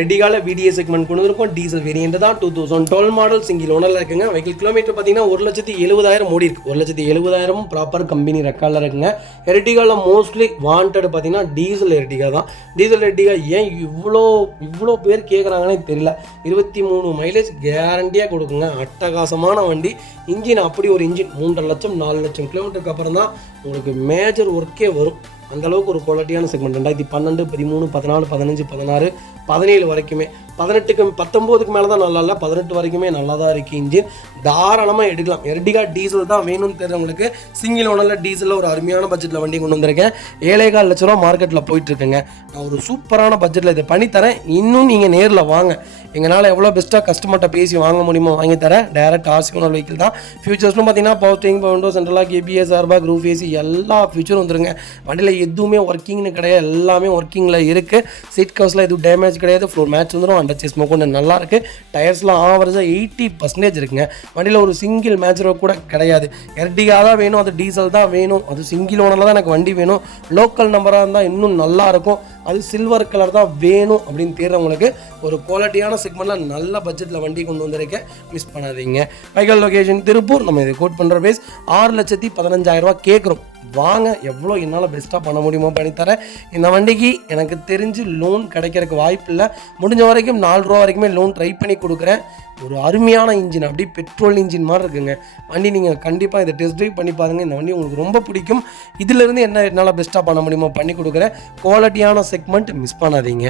எர்டிகாவில் VDA செக்மெண்ட் கொண்டு இருக்கும். டீசல் வேரியண்ட் தான். 2012 மாடல் சிங்கிள் ஓனரில் இருக்குங்க. வெஹிக்கிள் கிலோமீட்டர் பார்த்தீங்கன்னா 1,70,000 ஓடி இருக்குது. 1,70,000 ப்ராப்பர் கம்பெனி ரெக்கார்டில் இருக்குங்க. எர்டிகாவில் மோஸ்ட்லி வாண்டட் பார்த்தீங்கன்னா டீசல் எர்டிகா தான். டீசல் எர்டிகா ஏன் இவ்வளோ பேர் கேட்குறாங்கன்னே தெரியல. 23 மைலேஜ் கேரண்டியாக கொடுக்குங்க. அட்டகாசமான வண்டி. இன்ஜின் அப்படி ஒரு இன்ஜின் 3.5 லட்சம் 4 லட்சம் கிலோமீட்டருக்கு அப்புறம் தான் உங்களுக்கு மேஜர் ஒர்க்கே வரும். அந்தளவுக்கு ஒரு குவாலிட்டியான செக்மெண்ட் 2012, 13, 14, 15, 16, 17 வரைக்குமே. 18க்கு 19க்கு மேலே தான் நல்லா இல்லை, 18 வரைக்குமே நல்லா தான் இருக்குது இன்ஜின். தாராளமாக எடுக்கலாம். எர்டிகா டீசல் தான் வேணும்னு தெரிஞ்சவங்களுக்கு சிங்கிள் ஓனரில் டீசலில் ஒரு அருமையான பட்ஜெட்டில் வண்டி கொண்டு வந்திருக்கேன். 7,4 லட்ச ரூபா மார்க்கெட்டில் போயிட்டுருக்குங்க. நான் ஒரு சூப்பரான பட்ஜெட்டில் இதை பண்ணித்தரேன். இன்னும் நீங்கள் நேரில் வாங்க, எங்களால் எவ்வளோ பெஸ்ட்டாக கஸ்டமர்கிட்ட பேசி வாங்க முடியுமோ வாங்கி தரேன். டேரக்ட் ஆர்சி ஓனர் வெஹிக்கிள் தான். ஃபியூச்சர்ஸ்னு பார்த்தீங்கன்னா power steering, power window, central lock, ABS, airbag, roof AC எல்லா ஃபியூச்சரும் வந்துருங்க. வண்டியில் எதுவுமே ஒர்க்கிங்னு கிடையாது, எல்லாமே ஒர்க்கிங்கில் இருக்குது. சீட் கவர்ஸில் எதுவும் டேமேஜ் கிடையாது. ஃப்ளோர் மேட்ச் வந்துடும். அண்டர் சேஸ் ஸ்மோக் ஒன்று நல்லா இருக்குது. டயர்ஸ்லாம் ஆவரேஜாக 80% இருக்குங்க. வண்டியில் ஒரு சிங்கிள் மேட்ச் கூட கிடையாது. எர்டிகா தான் வேணும், அது டீசல் தான் வேணும், அது சிங்கிள் ஓனரில் தான் எனக்கு வண்டி வேணும், லோக்கல் நம்பராக இருந்தால் இன்னும் நல்லாயிருக்கும், அது சில்வர் கலர் தான் வேணும் அப்படின்னு தேடுறவங்களுக்கு ஒரு குவாலிட்டியான செக்மெண்ட்டில் நல்ல பட்ஜெட்டில் வண்டி கொண்டு வந்திருக்கேன். மிஸ் பண்ணாதீங்க. Vehicle location Tiruppur. நம்ம இது கோட் பண்ணுற பேஸ் 6,15,000 கேட்குறோம். வாங்க, எவ்வளோ என்னால் பெஸ்ட்டாக பண்ண முடியுமோ பண்ணித்தரேன். இந்த வண்டிக்கு எனக்கு தெரிஞ்சு லோன் கிடைக்கிறதுக்கு வாய்ப்பு இல்லை. முடிஞ்ச வரைக்கும் 4 ரூபா வரைக்குமே லோன் ட்ரை பண்ணி கொடுக்குறேன். ஒரு அருமையான இன்ஜின், அப்படி பெட்ரோல் இன்ஜின் மாதிரி இருக்குங்க வண்டி. நீங்கள் கண்டிப்பாக இதை டெஸ்ட் ட்ரைவ் பண்ணி பாருங்கள். இந்த வண்டி உங்களுக்கு ரொம்ப பிடிக்கும். இதிலிருந்து என்ன என்னால் பெஸ்ட்டாக பண்ண முடியுமோ பண்ணி கொடுக்குறேன். குவாலிட்டியான செக்மெண்ட், மிஸ் பண்ணாதீங்க.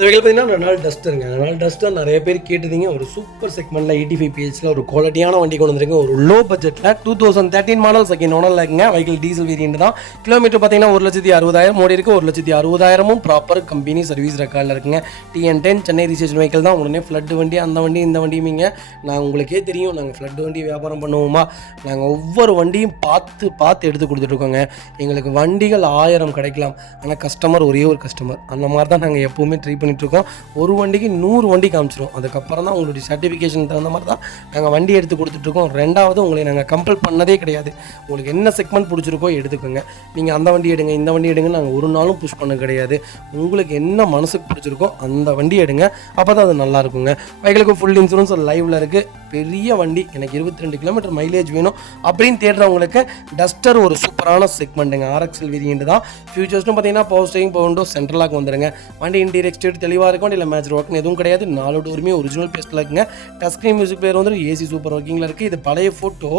இந்த வகையில் பார்த்தீங்கன்னா ரெனால்ட் டஸ்டருங்க. ரெனால்ட் டஸ்டர் நிறைய பேர் கேட்டுதீங்க. ஒரு சூப்பர் செக்மெண்ட்டில் 85 PHல ஒரு குவாலிட்டியான வண்டி கொண்டு வந்திருக்கு. ஒரு லோ பட்ஜெட்டில் 2013 மாடல் செகண்ட் ஓனரில் இருக்குங்க. வெஹிக்கிள் டீசல் வேரியன்ட் தான். கிலோமீட்டர் பார்த்தீங்கன்னா 1,60,000 ஓடி இருக்குது. 1,60,000 ப்ராப்பர் கம்பெனி சர்வீஸ் ரெக்கார்டில் இருக்குங்க. TN10 சென்னை ரிஜிஸ்ட்ரேஷன் வெஹிக்கிள் தான். உடனே ஃப்ளட் வண்டி, அந்த வண்டி, இந்த வண்டியுமீங்க. நாங்கள் உங்களுக்கே தெரியும், நாங்கள் ஃப்ளட் வண்டி வியாபாரம் பண்ணுவோமா. நாங்கள் ஒவ்வொரு வண்டியும் பார்த்து எடுத்து கொடுத்துட்ருக்கோங்க. எங்களுக்கு வண்டிகள் 1000 கிடைக்கலாம், ஆனால் கஸ்டமர் ஒரே ஒரு கஸ்டமர். அந்த மாதிரி தான் நாங்கள் எப்போவுமே ட்ரை பண்ணிட்டுருக்கோம். ஒரு வண்டிக்கு 100 வண்டி காமிச்சிரும். அதுக்கப்புறம் தான் உங்களுடைய சர்டிஃபிகேஷன் தகுந்த மாதிரி தான் நாங்கள் வண்டி எடுத்து கொடுத்துட்ருக்கோம். ரெண்டாவது, உங்களை நாங்கள் கம்பல் பண்ணதே கிடையாது. உங்களுக்கு என்ன செக்மெண்ட் பிடிச்சிருக்கோ எடுத்துக்கோங்க. நீங்கள் அந்த வண்டி எடுங்க, இந்த வண்டி எடுங்க, நாங்கள் ஒரு நாளும் புஷ் பண்ண கிடையாது. உங்களுக்கு என்ன மனசுக்கு பிடிச்சிருக்கோ அந்த வண்டி எடுங்க, அப்போ தான் அது நல்லாயிருக்குங்க. வெஹிக்கிளுக்கு ஃபுல் இன்சூரன்ஸ் லைவில் இருக்குது. பெரிய வண்டி, எனக்கு 22 கிலோமீட்டர் மைலேஜ் வேணும் அப்படின்னு தேடுறவங்களுக்கு டஸ்டர் ஒரு சூப்பரான செக்மெண்ட்டுங்க. RXL வேரியன்ட் தான். ஃபியூச்சர்ஸ்னு பார்த்தீங்கன்னா power steering, power window, central lock வந்துருங்க. வண்டி இன்டீரியர் எக்ஸ்டீரியர் தெளிவாக இருக்கும். வண்டியில் மேட்ச் ஒர்க்னு எதுவும் கிடையாது. 4 டோருமே ஒரிஜினல் பேஸ்ட்டில் இருக்குங்க. டச் ஸ்க்ரீன் மியூசிக் பிளேயர் வந்து ஏசி சூப்பர் ஒர்க்கிங்கில் இருக்குது. இது பழைய ஃபோட்டோ.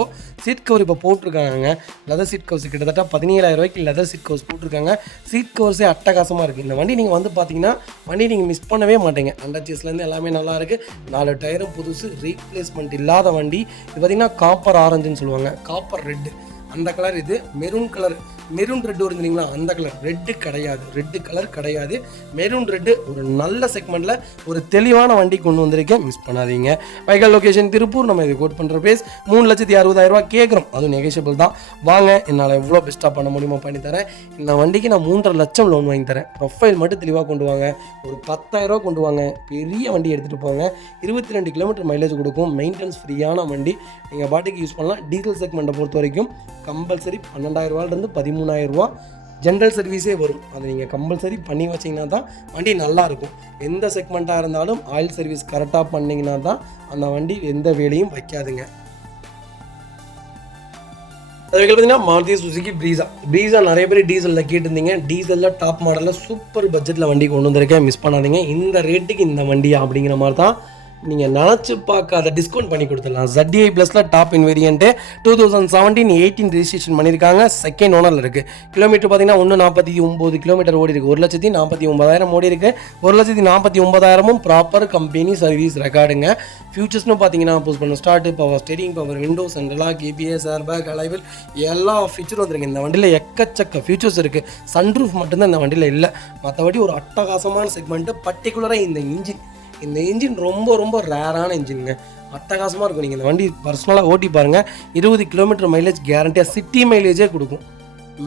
சீட் கவர் இப்போ போட்டிருக்காங்க. லெதர் சீட் கவர்ஸ் கிட்டத்தட்ட 17,000 லெதர் சீட் கவர்ஸ் போட்டிருக்காங்க. சீட் கவர்ஸே அட்டகாசமாக இருக்குது. இந்த வண்டி நீங்கள் வந்து பார்த்தீங்கன்னா வண்டி நீங்கள் மிஸ் பண்ணவே மாட்டீங்க. அண்டர் சேஸ்லேருந்து எல்லாமே நல்லா இருக்குது. 4 டயரும் புதுசு, ரீப்ளேஸ்மெண்ட் இல்லாத வண்டி. இது பார்த்தீங்கன்னா காப்பர் ஆரஞ்சுன்னு சொல்லுவாங்க, காப்பர் ரெட்டு அந்த கலர். இது மெரூன் கலர், மெரூன் ரெட்டு வருதுங்களா, அந்த கலர். ரெட்டு கிடையாது, ரெட்டு கலர் கிடையாது, மெரூன் ரெட்டு. ஒரு நல்ல செக்மெண்ட்டில் ஒரு தெளிவான வண்டி கொண்டு வந்திருக்கேன். மிஸ் பண்ணாதீங்க. Vehicle location Tiruppur. நம்ம இது கோட் பண்ணுற பேஸ் 3,60,000 கேட்குறோம். அதுவும் நெகோஷியபிள் தான். வாங்க, என்னால் எவ்வளோ பெஸ்ட்டாக பண்ண முடியுமோ பண்ணித்தரேன். இந்த வண்டிக்கு நான் 3.5 லட்சம் லோன் வாங்கி தரேன். ப்ரொஃபைல் மட்டும் தெளிவாக கொண்டு வாங்க. ஒரு 10,000 கொண்டு வாங்க. பெரிய வண்டி எடுத்துகிட்டு போங்க. 22 கிலோமீட்டர் மைலேஜ் கொடுக்கும். மெயின்டெனன்ஸ் ஃப்ரீயான வண்டி. நீங்கள் பாட்டுக்கு யூஸ் பண்ணலாம். டீசல் செக்மெண்ட்டை பொறுத்த வரைக்கும் கம்பல்சரி 12,000 13,000 ஜென்ரல் சர்வீஸே வரும். அதை நீங்கள் கம்பல்சரி பண்ணி வச்சிங்கன்னா தான் வண்டி நல்லாயிருக்கும். எந்த செக்மெண்ட்டாக இருந்தாலும் ஆயில் சர்வீஸ் கரெக்டாக பண்ணிங்கன்னா தான் அந்த வண்டி எந்த வேலையும் வைக்காதுங்க. அதுக்கு பார்த்தீங்கன்னா மாருதி சுசுகி ப்ரீஸா நிறைய பேர் டீசலில் கேட்டிருந்தீங்க. டீசலில் டாப் மாடலில் சூப்பர் பட்ஜெட்டில் வண்டி கொண்டு வந்திருக்கேன். மிஸ் பண்ணாதீங்க. இந்த ரேட்டுக்கு இந்த வண்டியா அப்படிங்கிற மாதிரி தான் நீங்கள் நினச்சி பார்க்காத டிஸ்கவுண்ட் பண்ணி கொடுத்துடலாம். ZDI ப்ளஸில் டாப் இன் வேரியன்ட்டு 2017-18 ரெஜிஸ்ட்ரேஷன் பண்ணியிருக்காங்க. செகண்ட் ஓனரில் இருக்குது. கிலோமீட்டர் பார்த்தீங்கன்னா 149 கிலோமீட்டர் ஓடி இருக்குது. 1,49,000 ஓடி இருக்குது. 1,49,000 ப்ராப்பர் கம்பெனி சர்வீஸ் ரெக்கார்டுங்க. ஃபியூச்சர்ஸ்னு பார்த்தீங்கன்னா புஷ் பண்ண start, power steering, power window, central lock, ABS, airbag, அலைவில் எல்லா ஃபீச்சரும் வந்துருக்கு. இந்த வண்டியில் எக்கச்சக்க ஃபியூச்சர்ஸ் இருக்குது. சன்ரூஃப் மட்டும்தான் இந்த வண்டியில் இல்லை. மற்றபடி ஒரு அட்டகாசமான செக்மெண்ட்டு. பர்டிகுலராக இந்த இன்ஜின் ரொம்ப ரொம்ப ரேரான இன்ஜினுங்க. அட்டகாசமாக இருக்கும். நீங்கள் இந்த வண்டி பர்சனலாக ஓட்டி பாருங்கள். 20 கிலோமீட்டர் மைலேஜ் கேரண்டியாக, சிட்டி மைலேஜே கொடுக்கும்.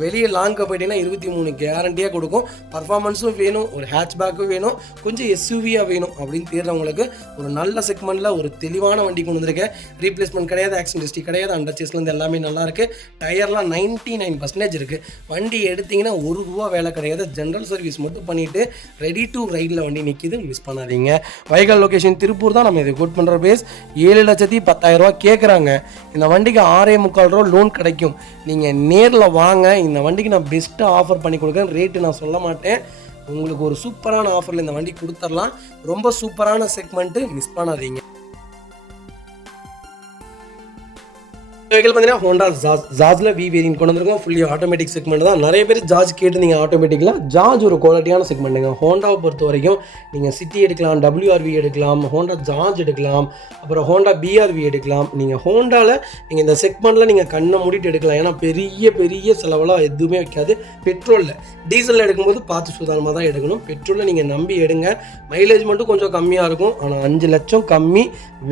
வெளியே லாங்காக போயிட்டீங்கன்னா 23 கேரண்டியாக கொடுக்கும். பர்ஃபார்மன்ஸும் வேணும், ஒரு ஹேட்ச்பேக்கும் வேணும், கொஞ்சம் SUV-யாக வேணும் அப்படின்னு தேடுறவங்களுக்கு ஒரு நல்ல செக்மெண்ட்டில் ஒரு தெளிவான வண்டி கொண்டு வந்திருக்கேன். ரீப்ளேஸ்மெண்ட் கிடையாது, ஆக்சிடென்ட் ஹிஸ்ட்ரி கிடையாது, அண்டர் சேஸ்லேருந்து எல்லாமே நல்லாயிருக்கு. டயர்லாம் 99% இருக்குது. வண்டி எடுத்திங்கன்னா ₹1 வேலை கிடையாது. ஜென்ரல் சர்வீஸ் மட்டும் பண்ணிவிட்டு ரெடி டு ரைடில் வண்டி நிற்கிது. மிஸ் பண்ணாதீங்க. வெஹிக்கிள் லொகேஷன் திருப்பூர் தான். நம்ம இதை கோட் பண்ணுற பேஸ் 7,10,000 கேட்குறாங்க. இந்த வண்டிக்கு 6,45 லோன் கிடைக்கும். நீங்கள் நேரில் வாங்க. இந்த வண்டிக்கு நான் பெஸ்ட்டாக ஆஃபர் பண்ணி கொடுக்குறேன். ரேட்டு நான் சொல்ல மாட்டேன். உங்களுக்கு ஒரு சூப்பரான ஆஃபரில் இந்த வண்டி கொடுத்துடலாம். ரொம்ப சூப்பரான செக்மெண்ட்டு. மிஸ் பண்ணாதீங்க. வெஹிக்கிள் பார்த்தீங்கன்னா ஹோண்டா ஜாஸில் வி வேரியன்ட் கொண்டு வந்திருக்கோம். ஃபுல்லி ஆட்டோமேட்டிக் செக்மெண்ட் தான். நிறைய பேர் ஜார்ஜ் கேட்டு நீங்கள் ஆட்டோமேட்டிக்கலாம். ஜார்ஜ் ஒரு குவாலிட்டியான செக்மெண்ட்டுங்க. ஹோண்டாவை பொறுத்த வரைக்கும் நீங்கள் சிட்டி எடுக்கலாம், WRV எடுக்கலாம், ஹோண்டா ஜார்ஜ் எடுக்கலாம், அப்புறம் ஹோண்டா BRV எடுக்கலாம். நீங்கள் ஹோண்டாவில் நீங்கள் இந்த செக்மெண்ட்டில் நீங்கள் கண்ணை மூடிட்டு எடுக்கலாம். ஏன்னா பெரிய பெரிய செலவெல்லாம் எதுவுமே வைக்காது. பெட்ரோலில் டீசலில் எடுக்கும்போது பார்த்து சுதாரணமாக தான் எடுக்கணும். பெட்ரோலில் நீங்கள் நம்பி எடுங்க. மைலேஜ் மட்டும் கொஞ்சம் கம்மியாக இருக்கும். ஆனால் 5 லட்சம் கம்மி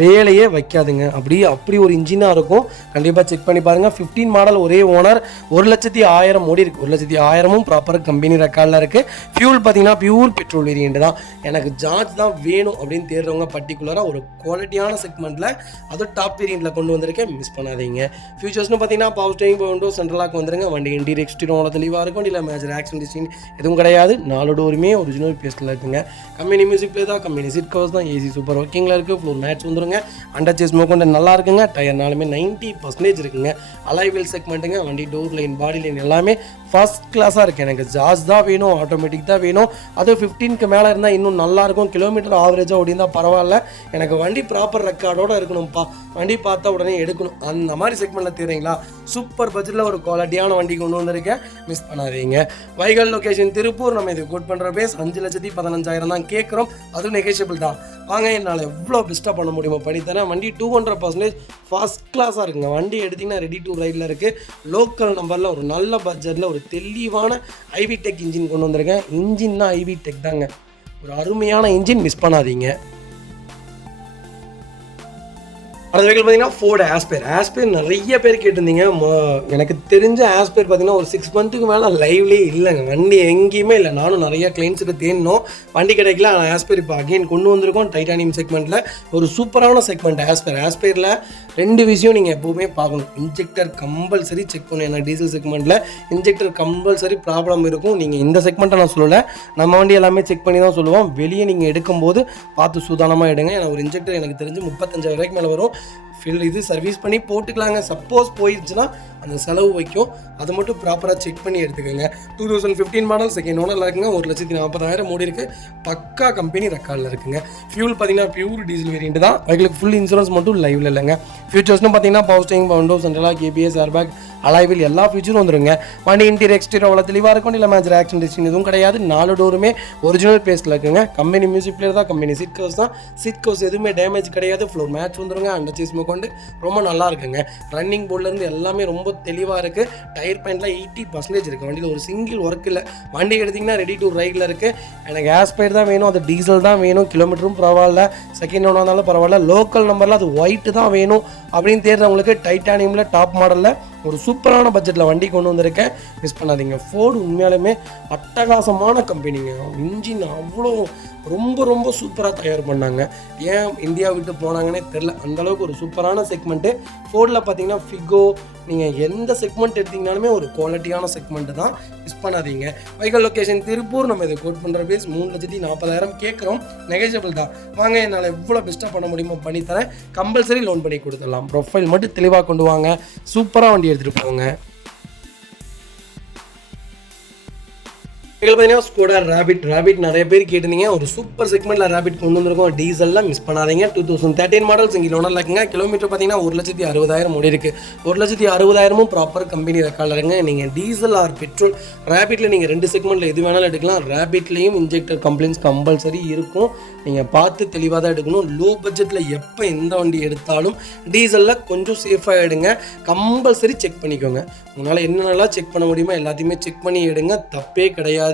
வேலையே வைக்காதுங்க. அப்படி ஒரு இன்ஜினாக இருக்கும். கண்டிப்பாக செக் பண்ணி பாருங்கள். 15 மாடல் ஒரே ஓனர், 1,10,000 ஓடி இருக்குது. 1,10,000 ப்ராப்பராக கம்பெனி ரெக்கார்டில் இருக்குது. ஃபியூல் பார்த்தீங்கன்னா பியூர் பெட்ரோல் வேரியண்ட் தான். எனக்கு ஜார்ஜ் தான் வேணும் அப்படின்னு தேடுறவங்க பர்டிகுலராக ஒரு குவாலிட்டியான செக்மெண்ட்டில் அதுவும் டாப் வேரியண்ட்டில் கொண்டு வந்திருக்கேன். மிஸ் பண்ணாதீங்க. ஃபியூச்சர்ஸ்னு பார்த்தீங்கன்னா பவர் ஸ்டீரிங், விண்டோ, சென்ட்ரலாக வந்துருங்க. வண்டி இன்டீரியர் எக்ஸ்டீரியர் தெளிவாக இருக்கும். இல்லை மேஜர் ஆக்சிடென்ட் டிஸ்டிங் எதுவும் கிடையாது. 4 டோருமே ஒரிஜினல் பேஸ்ட்டில் இருக்குங்க. கம்பெனி மியூசிக் பிளே தான், கம்பெனி சீட் கவர்ஸ் தான், ஏசி சூப்பர் ஒர்க்கிங்கில் இருக்குது. ஃப்ளோர் மேட்ச் வந்துருங்க. அண்டர் சேஸ் மோக்கொண்டு நல்லா இருக்குங்க. டயர் 90% இருக்குங்க. அலாய்வில் செக்மெண்ட்டுங்க. வண்டி டோர் லைன், பாடி லைன் எல்லாமே ஃபர்ஸ்ட் கிளாஸாக இருக்குது. எனக்கு ஜார்ஜ் தான் வேணும், ஆட்டோமேட்டிக் தான் வேணும். அதுவும் 15க்கு மேலே இருந்தால் இன்னும் நல்லாயிருக்கும். கிலோமீட்டர் ஆவரேஜாக ஓடினா பரவாயில்ல. எனக்கு வண்டி ப்ராப்பர் ரெக்கார்டோடு இருக்கணும்ப்பா. வண்டி பார்த்தா உடனே எடுக்கணும். அந்த மாதிரி செக்மெண்ட்டில் தெரியுங்களா? சூப்பர் பட்ஜெட்டில் ஒரு குவாலிட்டியான வண்டி கொண்டு வந்திருக்கேன். மிஸ் பண்ணாதீங்க. வைகல் லொக்கேஷன் திருப்பூர். நம்ம இது கோட் பண்ணுற பேஸ் 5,15,000 தான் கேட்குறோம். அதுவும் நெகோஷியபிள் தான். வாங்க, என்னால் எவ்வளோ பெஸ்ட்டாக பண்ண முடியுமோ பண்ணித்தரேன். வண்டி 200% ஃபர்ஸ்ட் கிளாஸாக இருக்குங்க. வண்டி எடுத்திங்கன்னா ரெடி டு ரைடில் இருக்குது. லோக்கல் நம்பரில் ஒரு நல்ல பட்ஜெட்டில் ஒரு தெளிவான ஐவி டெக் இன்ஜின் கொண்டு வந்திருக்கேன். இன்ஜின்னா ஐவி டெக் தாங்க. ஒரு அருமையான இன்ஜின், மிஸ் பண்ணாதீங்க. அடுத்த வெஹிக்கிள் பார்த்தீங்கன்னா ஃபோர்டு ஆஸ்பேர் நிறைய பேர் கேட்டிருந்தீங்க. எனக்கு தெரிஞ்ச ஆஸ்பேர் பார்த்தீங்கன்னா ஒரு 6 மந்த்துக்கு மேலே லைவ்லேயே இல்லைங்க. வண்டி எங்கேயுமே இல்லை. நானும் நிறைய கிளைண்ட்ஸுக்கு தேடணும், வண்டி கிடைக்கல. ஆஸ்பேர் இப்போ அகெயின் கொண்டு வந்திருக்கோம். டைட்டானியம் செக்மெண்ட்டில் ஒரு சூப்பரான செக்மெண்ட் ஆஸ்பேரில் 2 விஷயம் நீங்கள் எப்போவுமே பார்க்கணும். இன்ஜெக்டர் கம்பல்சரி செக் பண்ணணும். ஏன்னா டீசல் செக்மெண்ட்டில் இன்ஜெக்டர் கம்பல்சரி ப்ராப்ளம் இருக்கும். நீங்கள் இந்த செக்மெண்ட்டை நான் சொல்லலை, நம்ம வண்டி எல்லாமே செக் பண்ணி தான் சொல்லுவோம். வெளியே நீங்கள் எடுக்கும்போது பார்த்து சூதானமாக எடுங்க. ஏன்னா ஒரு இன்ஜெக்டர் எனக்கு தெரிஞ்சு 35,000 ரூபாய்க்கு மேலே வரும். இது சர்வீஸ் பண்ணி போட்டுக்கலாங்க. சப்போஸ் போயிடுச்சுன்னா அந்த செலவு வைக்கும். அதை மட்டும் ப்ராப்பராக செக் பண்ணி எடுத்துக்கோங்க. 2015 மாடல் செகண்ட் ஓனரில் இருக்குங்க. 1,40,000 ஓடி இருக்குது. பக்கா கம்பெனி ரெக்கார்டில் இருக்குங்க. ஃபியூல் பார்த்தீங்கன்னா பியூர் டீசல் வேரியண்ட் தான். அதுக்கு ஃபுல் இன்சூரன்ஸ் மட்டும் லைவில் இல்லைங்க. ஃபியூச்சர்ஸ்னு பார்த்தீங்கன்னா power steering, window, central lock, ABS, airbag, alloy wheel எல்லா ஃபியூச்சரும் வந்துருங்க. வண்டி இன்டீரியர் எக்ஸ்டீரியர் அவ்வளோ தெளிவாக இருக்கும். இல்லை மேஜர் ஆக்சிடென்ட் டிஸ்டிங் எதுவும் கிடையாது. 4 டோருமே ஒரிஜினல் பேஸ்ட்டில் இருக்குங்க. கம்பெனி மியூசிக் பிளேயர் தான், கம்பெனி சீட் கவர்ஸ் தான். சீட் கவர்ஸ் எதுவுமே டேமேஜ் கிடையாது. ஃப்ளோர் மேட்ச் வந்துருங்க. அண்டர் சேஸ் கொண்டு ரொம்ப நல்லா இருக்குங்க. ரன்னிங் போர்ட்லேருந்து எல்லாமே ரொம்ப தெளிவாக இருக்குது. டயர் பாயிண்ட்லாம் 80% இருக்குது. வண்டியில் ஒரு சிங்கிள் ஒர்க் இல்லை. வண்டி எடுத்திங்கன்னா ரெடி டு ரைடில் இருக்குது. எனக்கு ஆஸ்பைர் தான் வேணும், அது டீசல் தான் வேணும். கிலோமீட்டரும் பரவாயில்ல, செகண்ட் ஓனாக இருந்தாலும் பரவாயில்ல. லோக்கல் நம்பரில் அது ஒயிட்டு தான் வேணும் அப்படின்னு தேடுறவங்களுக்கு டைட்டானியமில் டாப் மாடலில் ஒரு சூப்பரான பட்ஜெட்டில் வண்டி கொண்டு வந்திருக்கேன். மிஸ் பண்ணாதீங்க. ஃபோர்டு உண்மையாலுமே அட்டகாசமான கம்பெனிங்க. இன்ஜின் அவ்வளோ ரொம்ப சூப்பராக தயார் பண்ணாங்க. ஏன் இந்தியா விட்டு போனாங்கன்னே தெரில. அந்தளவுக்கு ஒரு சூப்பரான செக்மெண்ட்டு. ஃபோர்டில் பார்த்தீங்கன்னா ஃபிகோ, நீங்கள் எந்த செக்மெண்ட் எடுத்திங்கனாலுமே ஒரு குவாலிட்டியான செக்மெண்ட்டு தான். மிஸ் பண்ணாதீங்க. வைகல் லொக்கேஷன் திருப்பூர். நம்ம இதை கோட் பண்ணுற பேஸ் 3,40,000 கேட்குறோம். நெகோஷியபிள் தான். வாங்க, என்னால் எவ்வளோ பெஸ்ட்டாக பண்ண முடியுமோ பண்ணித்தரேன். கம்பல்சரி லோன் பண்ணி கொடுத்துடலாம். ப்ரொஃபைல் மட்டும் தெளிவாக கொண்டு வாங்க. சூப்பராக வண்டி எடுத்துகிட்டு போங்க. பார்த்தீங்கன்னா ஸ்கோடா ரேபிட் நிறைய பேர் கேட்டிருந்தீங்க. ஒரு சூப்பர் செக்மெண்ட்டில் ரேபிட் கொண்டு வந்திருக்கோம். டீசல்லாம் மிஸ் பண்ணாதீங்க. 2013 மாடல் சிங்கிள் ஓனரில் இருக்குங்க. கிலோமீட்டர் பார்த்தீங்கன்னா 1,60,000 ஓடி இருக்குது. 1,60,000 ப்ராப்பர் கம்பெனி ரெக்கார்டில் இருக்குங்க. நீங்கள் டீசல் ஆர் பெட்ரோல் ரேபிட்டில் நீங்கள் 2 செக்மெண்ட்டில் எது வேணாலும் எடுக்கலாம். ரேபிட்லேயும் இன்ஜெக்டர் கம்ப்ளைண்ட்ஸ் கம்பல்சரி இருக்கும். நீங்கள் பார்த்து தெளிவாக தான் எடுக்கணும். லோ பட்ஜெட்டில் எப்போ எந்த வண்டி எடுத்தாலும் டீசலில் கொஞ்சம் சேஃபாக எடுங்க. கம்பல்சரி செக் பண்ணிக்கோங்க. உங்களால் என்னென்னலாம் செக் பண்ண முடியுமோ எல்லாத்தையுமே செக் பண்ணி எடுங்க. தப்பே கிடையாது.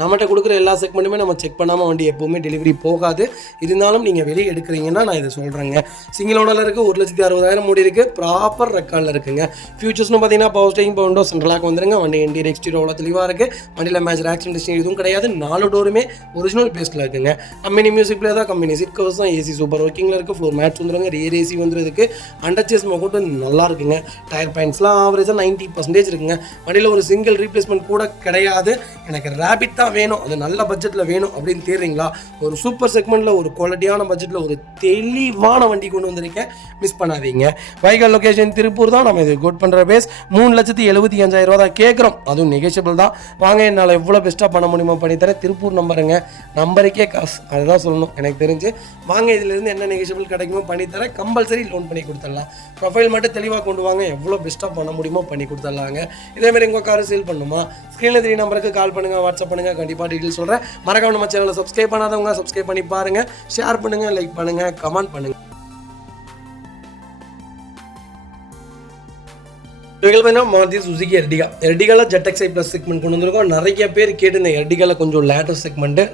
நம்மகிட்ட கொடுக்குற எல்லா செக்மெண்ட்டுமே நம்ம செக் பண்ணாமல் வண்டி எப்போவுமே டெலிவரி போகாது. இருந்தாலும் நீங்கள் வெளியே எடுக்கிறீங்கன்னா நான் இதை சொல்கிறேங்க. சிங்கிள் ஓனரில் இருக்குது. 1,60,000 ஓடி இருக்குது. ப்ராப்பர் ரெக்கார்டில் இருக்குங்க. ஃபியூச்சர்ஸ்னு பார்த்தீங்கன்னா பவர் ஸ்டீரிங், விண்டோ, சென்ட்ரலாக வந்துருங்க. வண்டி இன்டீரியர் எக்ஸ்டீரியர் அவ்வளோ தெளிவாக இருக்குது. வண்டியில் மேஜர் ஆக்சிடென்ட் டிஸ்டிங் எதுவும் கிடையாது. 4 டோருமே ஒரிஜினல் பேஸ்ட்டில் இருக்குங்க. கம்பெனி மியூசிக் பிளேயர் தான், கம்பெனி சீட் கவர்ஸ் தான், ஏசி சூப்பர் ஒர்க்கிங்கில் இருக்குது. ஃப்ளோர் மேட்ச் வந்துருங்க. ரியர் ஏசி வந்துருக்கு. அண்டர் சேஸ் மோக்கோட்டு நல்லா இருக்குங்க. டயர் பாயிண்ட்ஸ்லாம் ஆவரேஜாக 90% இருக்குங்க. வண்டியில் ஒரு சிங்கிள் ரீப்ளேஸ்மெண்ட் கூட கிடையாது. எனக்கு ரேபிட் தான் வேணும், அது நல்ல பட்ஜெட்டில் வேணும் அப்படின்னு தேடுறீங்களா, ஒரு சூப்பர் செக்மெண்ட்டில் ஒரு குவாலிட்டியான பட்ஜெட்டில் ஒரு தெளிவான வண்டி கொண்டு வந்திருக்கேன், மிஸ் பண்ணாதீங்க. வைகல் லொகேஷன் திருப்பூர் தான். நம்ம இது கோட் பண்ணுற பேஸ் 3,75,000 தான் கேட்குறோம், அதுவும் நெகோஷியபிள் தான். வாங்க, என்னால் எவ்வளோ பெஸ்ட்டாக பண்ண முடியுமோ பண்ணித்தரேன். திருப்பூர் நம்பருங்க, நம்பருக்கே காசு, அதுதான் சொல்லணும் எனக்கு தெரிஞ்சு. வாங்க, இதிலேருந்து என்ன நெகோஷியபிள் கிடைக்குமோ பண்ணித்தரேன். கம்பல்சரி லோன் பண்ணி கொடுத்துடலாம். ப்ரொஃபைல் மட்டும் தெளிவாக கொண்டு வாங்க, எவ்வளோ பெஸ்ட்டாக பண்ண முடியுமோ பண்ணி கொடுத்துடலாங்க. இதேமாதிரி உங்கள் காரை சேல் பண்ணணுமா, ஸ்க்ரீனில் 3 நம்பருக்கு கால் பண்ணுங்கள், வாட்ஸ்அப் பண்ணுங்கள், கண்டிப்பாக டீட்டெயில் சொல்கிறேன். மறக்காம நம்ம சேனலை சப்ஸ்கிரைப் பண்ணாதவங்க சப்ஸ்கிரைப் பண்ணி பாருங்கள், ஷேர் பண்ணுங்கள், லைக் பண்ணுங்கள், கமெண்ட் பண்ணுங்கள். மாருதி சுசுகி எர்டிகாவில் ZXi ப்ளஸ் செக்மெண்ட் கொண்டு வந்திருக்கோம். நிறைய பேர் கேட்டு இந்த எர்டிகாவில் கொஞ்சம் லேட்டஸ்ட் செக்மெண்ட்டு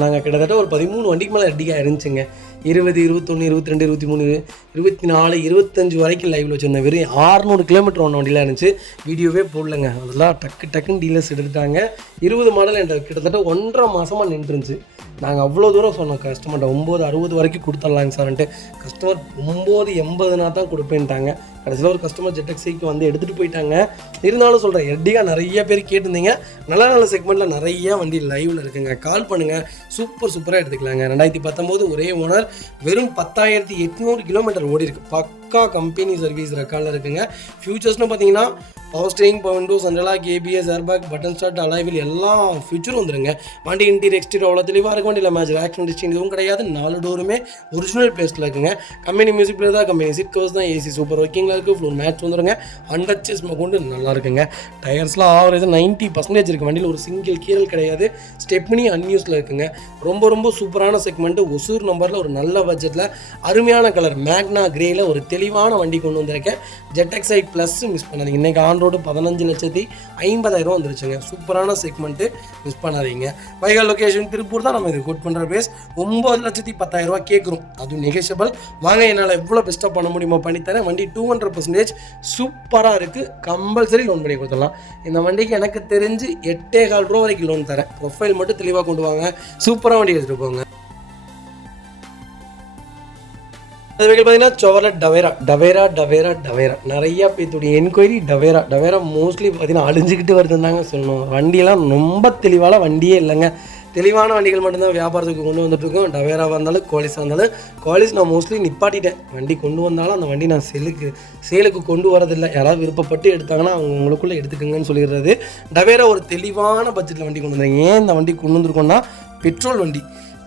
நாங்கள் கிட்டத்தட்ட ஒரு 13 வண்டிக்கு மேலே எர்டிகா இருந்துச்சுங்க. 20, 21, 22, 23, 24, 25 வரைக்கும் லைவில் வச்சுருந்தேன். வெறும் 600 கிலோமீட்டர் ஒன்று வண்டியில் இருந்துச்சு. வீடியோவே போடலங்க, அதெல்லாம் டக்குன்னு டீலர்ஸ் எடுத்துட்டாங்க. 20 மாடல் என்ற கிட்டத்தட்ட 1.5 மாதமாக நின்றுருந்துச்சு. நாங்கள் அவ்வளோ தூரம் சொன்னோம் கஸ்டமர்கிட்ட, 960 வரைக்கும் கொடுத்துடலாங்க சார்ன்ட்டு. கஸ்டமர் 980 தான் கொடுப்பேன்ட்டாங்க. கடைசியில் ஒரு கஸ்டமர் ZXiக்கு வந்து எடுத்துகிட்டு போயிட்டாங்க. இருந்தாலும் சொல்கிறேன், எர்டிகா நிறைய பேர் கேட்டிருந்தீங்க. நல்ல செக்மெண்ட்டில் நிறைய வண்டி லைவில் இருக்குங்க. கால் பண்ணுங்கள், சூப்பராக எடுத்துக்கலாங்க. 2019 ஒரே ஓனர், வெறும் 10,800 கிலோமீட்டர் ஓடி இருக்குது. பக்கா கம்பெனி சர்வீஸ் ரெக்கார்டில் இருக்குங்க. ஃபியூச்சர்ஸ்னு பார்த்தீங்கன்னா power steering, power windows, central lock, ABS, airbag, button start, alloy wheel எல்லா ஃபியூச்சரும் வந்துருங்க. வண்டி இன்டீரியர் எக்ஸ்டீரியர் அவ்வளோ தெளிவாக இருக்கும். வண்டியில் மேஜர் ஆக்ஷன் டிஸ்டிங் எதுவும் கிடையாது. 4 டோருமே ஒரிஜினல் பிளேஸில் இருக்குங்க. கம்பெனி மியூசிக் பிளேயர் தான், கம்பெனி சீட் கவர்ஸ் தான், AC சூப்பர் ஒர்க்கிங்கில் இருக்குது. ஃப்ளோர் மேட்ச் வந்துருங்க. 100 சேஸ் கொண்டு நல்லா இருக்குங்க. டயர்ஸ்லாம் ஆவரேஜ் 90% இருக்குது. வண்டியில் ஒரு சிங்கிள் கீரல் கிடையாது. ஸ்டெப்னி அன்யூஸில் இருக்குங்க. ரொம்ப சூப்பரான செக்மெண்ட்டு. ஒசூர் நம்பரில் ஒரு நல்ல பட்ஜெட்டில் அருமையான கலர் மேக்னா கிரேயில் ஒரு தெளிவான வண்டி கொண்டு வந்திருக்கேன். ZXi ப்ளஸ் மிஸ் பண்ணாதீங்க. இன்றைக்கி ஆன் ரோடு 15,50,000 வந்துருச்சுங்க. சூப்பரான செக்மெண்ட்டு, மிஸ் பண்ணாதீங்க. வைகல் லொகேஷன் திருப்பூர் தான். நம்ம இது கோட் பண்ணுற பேஸ் 9,10,000 கேட்குறோம், அதுவும் நெகோஷியபிள். வாங்க, என்னால் எவ்வளோ பெஸ்ட்டாக பண்ண முடியுமோ பண்ணித்தரேன். வண்டி 200% சூப்பராக இருக்குது. கம்பல்சரி லோன் பண்ணி கொடுத்துடலாம். இந்த வண்டிக்கு எனக்கு தெரிஞ்சு 8,15 ரூபா வரைக்கும் லோன் தரேன். ப்ரொஃபைல் மட்டும் தெளிவாக கொண்டு வாங்க, சூப்பராக வண்டி எடுத்துகிட்டு போங்க. அது பார்த்தீங்கன்னா சோவர்லெட் டவேரா நிறையா பேத்துடைய என்கொயரி. டவேரா மோஸ்ட்லி பார்த்தீங்கன்னா அழிஞ்சிக்கிட்டு வருதுன்னு சொல்லணும். வண்டியெல்லாம் ரொம்ப தெளிவான வண்டியே இல்லைங்க. தெளிவான வண்டிகள் மட்டும்தான் வியாபாரத்துக்கு கொண்டு வந்துட்டுருக்கோம். டவேராவாக இருந்தாலும் குவாலிஸாக இருந்தாலும். குவாலிஸ் நான் மோஸ்ட்லி நிப்பாட்டிட்டேன். வண்டி கொண்டு வந்தாலும் அந்த வண்டி நான் சேலுக்கு கொண்டு வரதில்லை. யாராவது விருப்பப்பட்டு எடுத்தாங்கன்னா அவங்க உங்களுக்குள்ளே எடுத்துக்கோங்கன்னு சொல்லிடுறது. டவேரா ஒரு தெளிவான பட்ஜெட்டில் வண்டி கொண்டு வந்தாங்க. ஏன் இந்த வண்டி கொண்டு வந்துருக்கோன்னா,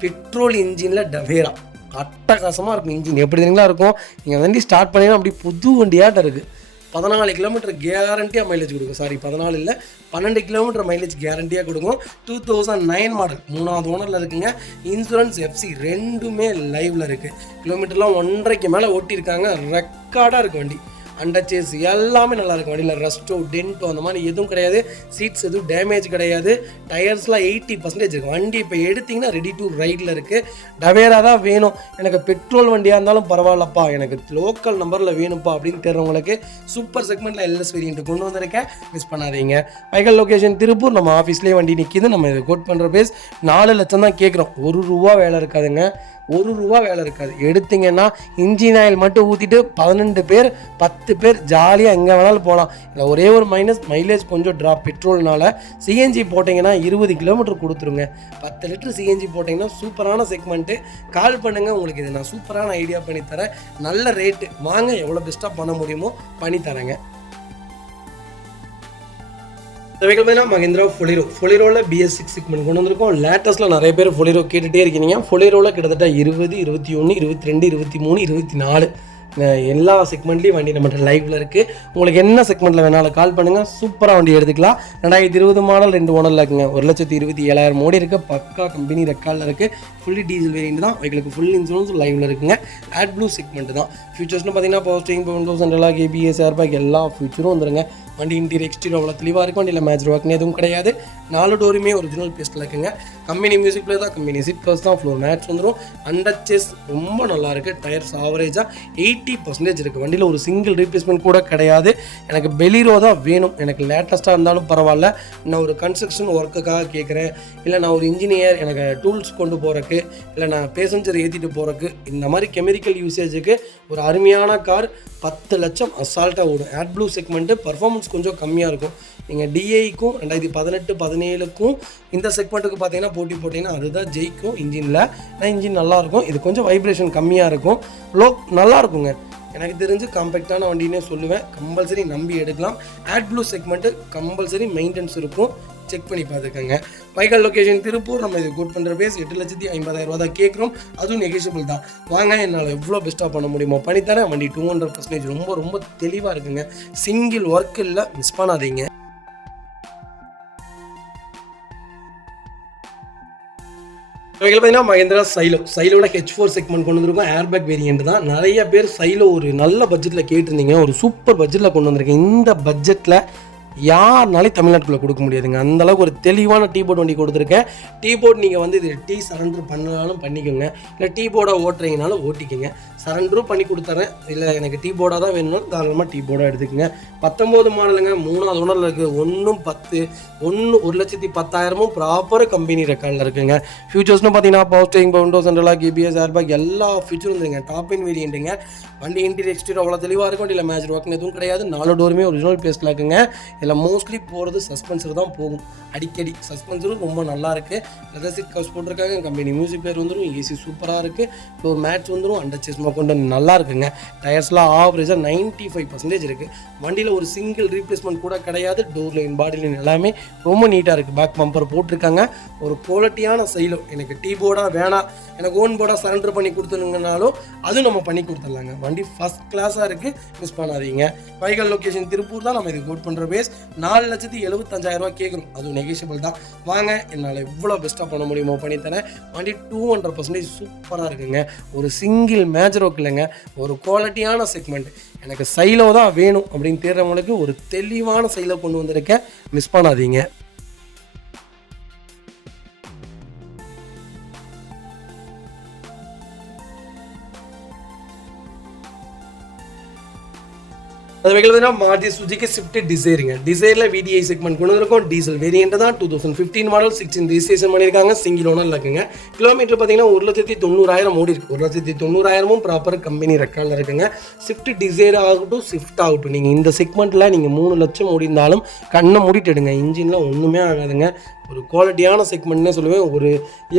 பெட்ரோல் இன்ஜினில் டவேரா அட்டகாசமாக இருக்கும். இன்ஜின் எப்படி தெரியுங்களா இருக்கும். நீங்கள் வண்டி ஸ்டார்ட் பண்ணிங்கன்னா அப்படி புது வண்டியாட்ட இருக்குது. 14 கிலோமீட்டர் கேரண்டியாக மைலேஜ் கொடுக்கும். 14 இல்லை 12 கிலோமீட்டர் மைலேஜ் கேரண்டியாக கொடுக்கும். 2009 மாடல், 3வது ஓனரில் இருக்குங்க. இன்சூரன்ஸ், FC ரெண்டுமே லைவில் இருக்குது. கிலோமீட்டர்லாம் 1.5க்கு மேலே ஓட்டியிருக்காங்க. ரெக்கார்டாக இருக்குது வண்டி. அண்டர் சேஸ் எல்லாமே நல்லா இருக்கும். வண்டியில் ரஸ்ட்டோ டென்ட்டோ அந்த மாதிரி எதுவும் கிடையாது. சீட்ஸ் எதுவும் டேமேஜ் கிடையாது. டயர்ஸ்லாம் 80% இருக்குது. வண்டி இப்போ எடுத்திங்கன்னா ரெடி டு ரைடில் இருக்குது. டவேரா தான் வேணும், எனக்கு பெட்ரோல் வண்டியாக இருந்தாலும் பரவாயில்லப்பா, எனக்கு லோக்கல் நம்பரில் வேணும்ப்பா அப்படின்னு தெரிறவங்களுக்கு சூப்பர் செக்மெண்ட்டில் LS வேரியன்ட் கொண்டு வந்திருக்கேன், மிஸ் பண்ணாதீங்க. வைகல் லொகேஷன் திருப்பூர். நம்ம ஆஃபீஸ்லேயே வண்டி நிற்கிது. நம்ம இதை கோட் பண்ணுற பேஸ் 4 லட்சம் தான் கேட்குறோம். ₹1 வேலை இருக்காதுங்க. ₹1 வேலை இருக்காது. எடுத்திங்கன்னா இன்ஜின் ஆயில் மட்டும் ஊற்றிட்டு 12 பேர் 10 பேர் ஜாலியாக எங்கே வேணாலும் போகலாம். இல்லை ஒரே ஒரு மைலேஜ் கொஞ்சம் ட்ராப் பெட்ரோல்னால. சிஎன்ஜி போட்டிங்கன்னா 20 கிலோமீட்டர் கொடுத்துருங்க. 10 லிட்டர் சிஎன்ஜி போட்டிங்கன்னா சூப்பரான செக்மெண்ட்டு. கால் பண்ணுங்கள், உங்களுக்கு இது நான் சூப்பரான ஐடியா பண்ணித்தரேன். நல்ல ரேட்டு. வாங்க, எவ்வளோ பெஸ்ட்டாக பண்ண முடியுமோ பண்ணித்தரேங்க. இந்த வெஹிக்கிள் பார்த்தீங்கன்னா மஹிந்திரா ஃபொலிரோவில் BS6 செக்மெண்ட் கொண்டு வந்திருக்கோம். லேட்டஸ்ட்டில் நிறைய பேர் ஃபொலிரோ கேட்டுகிட்டே இருக்கீங்க. ஃபொலிரோவில் கிட்டத்தட்ட 20, 21, 22, 23, 24 எல்லா செக்மெண்ட்லேயும் வண்டி நம்மகிட்ட லைவில் இருக்குது. உங்களுக்கு என்ன செக்மெண்ட்டில் வேணாலும் கால் பண்ணுங்கள், சூப்பராக வண்டி எடுத்துக்கலாம். 2020 மாடல் 2 ஓனரில் இருக்குங்க. 1,27,000 ஓடி இருக்குது. பக்கா கம்பெனி ரெக்கார்டில் இருக்குது. ஃபுல்லி டீசல் வேரியண்ட் தான். உங்களுக்கு ஃபுல் இன்சூரன்ஸ் லைவில் இருக்குங்க. AdBlue செக்மெண்ட் தான். ஃபியூச்சர்ஸ்னு பார்த்தீங்கன்னா power steering, power windows, central lock, ABS, airbag எல்லா ஃபியூச்சரும் வந்துருங்க. வண்டி இன்டீரியர் எக்ஸ்டீரியர் அவ்வளோ தெளிவாக இருக்கும். வண்டியில் மேஜர் ஒர்க்னு எதுவும் கிடையாது. 4 டோருமே ஒரிஜினல் பேஸ்ட்டில் இருக்குங்க. கம்பெனி மியூசிக் பிளேயர் தான், கம்பெனி சீட் கவர்ஸ் தான், ஃப்ளோர் மேட்ச் வந்துடும். அண்டர் சேஸ் ரொம்ப நல்லாயிருக்கு. டயர்ஸ் ஆவரேஜாக 80% இருக்குது. வண்டியில் ஒரு சிங்கிள் ரீப்ளேஸ்மெண்ட் கூட கிடையாது. எனக்கு பெலிரோ தான் வேணும். எனக்கு லேட்டஸ்ட்டாக இருந்தாலும் பரவாயில்ல. நான் ஒரு கன்ஸ்ட்ரக்ஷன் ஒர்க்குக்காக கேட்குறேன், இல்லை நான் ஒரு இன்ஜினியர் எனக்கு டூல்ஸ் கொண்டு போகிறக்கு, இல்லை நான் பேசஞ்சர் ஏற்றிட்டு போகிறக்கு, இந்த மாதிரி கெமிக்கல் யூசேஜுக்கு ஒரு அருமையான கார் 10 லட்சம் அசால்ட்டாக ஓடும். AdBlue செக்மெண்ட்டு பர்ஃபார்மன்ஸ் பர்ஃபார்மன்ஸ் கொஞ்சம் கம்மியாக இருக்கும். நீங்கள் டிஐக்கும் 2018, 17க்கும் இந்த செக்மெண்ட்டுக்கு பார்த்தீங்கன்னா போட்டி போட்டிங்கன்னா அதுதான் ஜெயிக்கும் இன்ஜினில். ஏன்னா இன்ஜின் நல்லாயிருக்கும். இது கொஞ்சம் வைப்ரேஷன் கம்மியாக இருக்கும். நல்லா இருக்குங்க. எனக்கு தெரிஞ்சு காம்பேக்டான வண்டினே சொல்லுவேன். கம்பல்சரி நம்பி எடுக்கலாம். AdBlue செக்மெண்ட்டு கம்பல்சரி மெயின்டெனன்ஸ் இருக்கும். செக் பண்ணி பார்த்துக்கோங்க. வைக்கால் லொக்கேஷன் திருப்பூர். நம்ம இது கோட் பண்ணுற பேஸ் 8,50,000 தான் கேட்குறோம். அதுவும் நெகோஷியபிள் தான். வாங்க, என்னால் எவ்வளோ பெஸ்ட்டாக பண்ண முடியுமோ பண்ணித்தரேன். வண்டி 200% ரொம்ப ரொம்ப தெளிவாக இருக்குங்க. சிங்கிள் ஒர்க் இல்லை, மிஸ் பண்ணாதீங்க. பார்த்தீங்கன்னா மஹேந்திரா சைலோட H4 செக்மெண்ட் கொண்டு வந்திருக்கோம். ஏர்பேக் வேரியன்ட் தான். நிறைய பேர் சைலோ ஒரு நல்ல பட்ஜெட்டில் கேட்டிருந்தீங்க. ஒரு சூப்பர் பட்ஜெட்டில் கொண்டு வந்திருக்கேன். இந்த பட்ஜெட்டில் யாருனாலே தமிழ்நாட்டுக்குள்ளே கொடுக்க முடியாதுங்க. அந்தளவுக்கு ஒரு தெளிவான டீபோர்ட் வண்டி கொடுத்துருக்கேன். டீபோர்ட் நீங்கள் வந்து இது டீ சரண்டர் பண்ணாலும் பண்ணிக்கோங்க, இல்லை டீபோர்டாக ஓட்டுறீங்கனாலும் ஓட்டிக்கோங்க. சரண்டரும் பண்ணி கொடுத்துறேன். இல்லை எனக்கு டீபோர்டாக தான் வேணும்னாலும் தாராளமாக டீபோர்டாக எடுத்துக்கோங்க. 19 மாடலுங்க, 3வது ஓனரில் இருக்குது. 1,10,000 ப்ராப்பர் கம்பெனி ரெக்கார்டில் இருக்குங்க. ஃபியூச்சர்ஸ்னு பார்த்தீங்கன்னா power steering, Windows central lock, ABS, airbag எல்லா ஃபியூச்சரும் வந்துருங்க. டாப் இன் வேரியண்ட்டுங்க. வண்டி இன்டீரியர் எக்ஸ்டீரியர் அவ்வளோ தெளிவாக இருக்கும். இல்லை மேஜர் ஒர்க்னு எதுவும் கிடையாது. 4 டோருமே ஒரிஜினல் பேஸ்ட்டில் இருக்குங்க. இதில் மோஸ்ட்லி போகிறது சஸ்பென்சர் தான் போகும். அடிக்கடி சஸ்பென்சரும் ரொம்ப நல்லா இருக்குது. லெதர் சீட் கவர்ஸ் போட்டிருக்காங்க. கம்பெனி மியூசிக் பிளேயர் வந்துடும். ஏசி சூப்பராக இருக்குது. ஃப்ளோர் மேட்ச் வந்துடும். அண்டர் சேஸ்மா கொண்டு நல்லா இருக்குங்க. டயர்ஸ்லாம் ஆவரேஜாக 95% இருக்குது. வண்டியில் ஒரு சிங்கிள் ரீப்ளேஸ்மெண்ட் கூட கிடையாது. டோர் லைன், பாடி லைன் எல்லாமே ரொம்ப நீட்டாக இருக்குது. பேக் பம்பர் போட்டிருக்காங்க. ஒரு குவாலிட்டியான சைலோ. எனக்கு டீ போர்டாக வேணாம், எனக்கு ஓன் போர்டாக சரண்டர் பண்ணி கொடுத்துருங்கனாலும் அதுவும் நம்ம பண்ணி கொடுத்துடலாங்க. வண்டி ஃபஸ்ட் கிளாஸாக இருக்குது, மிஸ் பண்ணாதீங்க. வைக்கால் லொக்கேஷன் திருப்பூர் தான். நம்ம இது கோட் பண்ணுற பேஸ் 4,75,000 கேட்குறோம். அதுவும் நெகோஷியபிள் தான். வாங்க, என்னால் எவ்வளோ பெஸ்ட்டாக பண்ண முடியுமோ பண்ணித்தரேன். வண்டி 200% சூப்பராக இருக்குங்க. ஒரு சிங்கிள் மேஜர் ஒர்க் இல்லைங்க, ஒரு குவாலிட்டியான செக்மெண்ட். எனக்கு சைலோ தான் வேணும் அப்படின்னு தேடுறவங்களுக்கு ஒரு தெளிவான சைலோ கொண்டு வந்திருக்கேன், மிஸ் பண்ணாதீங்க. அது வைக்கல மாருதி சுஜுகி ஸ்விஃப்ட் டிசைருங்க. டிசைரில் VDI செக்மெண்ட் கொண்டு வந்திருக்கோம். டீசல் வேரியன்ட் தான். 2015 மாடல், 16 ரிஜிஸ்ட்ரேஷன் பண்ணியிருக்காங்க. சிங்கிள் ஓனரில் இருக்குங்க. கிலோமீட்டர் பார்த்தீங்கன்னா 1,90,000 ஓடி இருக்கு. 1,90,000 ப்ராப்பர் கம்பெனி ரெக்கார்டில் இருக்குங்க. ஸ்விஃப்ட் டிசைர் ஆகட்டும், ஸ்விஃப்ட் ஆகட்டும், நீங்கள் இந்த செக்மெண்ட்டில் நீங்கள் 3 லட்சம் ஓடிந்தாலும் கண்ணை மூடிட்டுடுங்க. இன்ஜினில் ஒன்றுமே ஆகாதுங்க. ஒரு குவாலிட்டியான செக்மெண்ட்னே சொல்லுவேன். ஒரு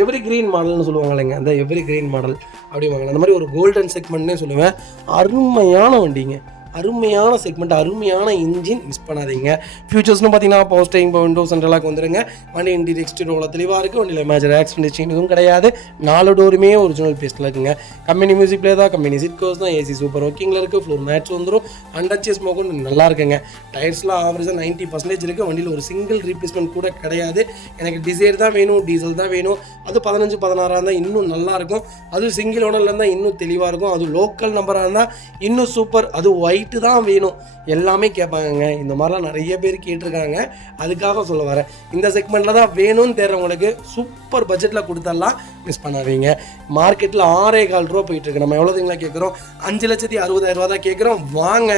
எவ்ரி கிரீன் மாடல்னு சொல்லுவாங்க இல்லைங்க, அந்த எவ்ரி கிரீன் மாடல் அப்படிவாங்க. அந்த மாதிரி ஒரு கோல்டன் செக்மெண்ட்னே சொல்லுவேன். அருமையான வண்டிங்க, அருமையான செக்மெண்ட், அருமையான இன்ஜின், மிஸ் பண்ணாதீங்க. ஃபியூச்சர்ஸ்னு பார்த்தீங்கன்னா பவர் ஸ்டீரிங், விண்டோஸ் சென்ட்ரலாக் வந்துருங்க. வண்டி இன்டீரியர் எக்ஸ்டீரியர் தெளிவாக இருக்குது. வண்டியில் மேஜர் ஆக்சிடென்ட் எதுவும் கிடையாது. 4 டோருமே ஒரிஜினல் பேஸ்ட்டில் இருக்குங்க. கம்பெனி மியூசிக் பிளேயர் தான். கம்பெனி சீட் கவர்ஸ் தான். ஏசி சூப்பர் ஒர்க்கிங்கில் இருக்குது. ஃப்ளோர் மேட்ச் வந்துடும். அண்டர் சேஸ் மோகம் நல்லா இருக்குங்க. டயர்ஸ்லாம் ஆவரேஜாக 90% இருக்குது. வண்டியில் ஒரு சிங்கிள் ரீப்ளேஸ்மெண்ட் கூட கிடையாது. எனக்கு டிசைர் தான் வேணும், டீசல் தான் வேணும். அது 15, 16 இருந்தால் இன்னும் நல்லாயிருக்கும். அது சிங்கிள் ஓனரில் இருந்தால் இன்னும் தெளிவாக இருக்கும். அது லோக்கல் நம்பராக இருந்தால் இன்னும் சூப்பர். அது ஒயிட் தான் வேணும் எல்லாமே கேட்பாங்க. இந்த மாதிரிலாம் நிறைய பேர் கேட்டிருக்காங்க. அதுக்காக சொல்ல வரேன். இந்த செக்மெண்ட்டில் தான் வேணும்னு தேடுறவங்களுக்கு சூப்பர் பட்ஜெட்டில் கொடுத்துடலாம், மிஸ் பண்ணாதீங்க. மார்க்கெட்டில் 6,15 ரூபா போயிட்டுருக்கு. நம்ம எவ்வளோதுங்களா கேட்குறோம்? 5,60,000 தான் கேட்குறோம். வாங்க,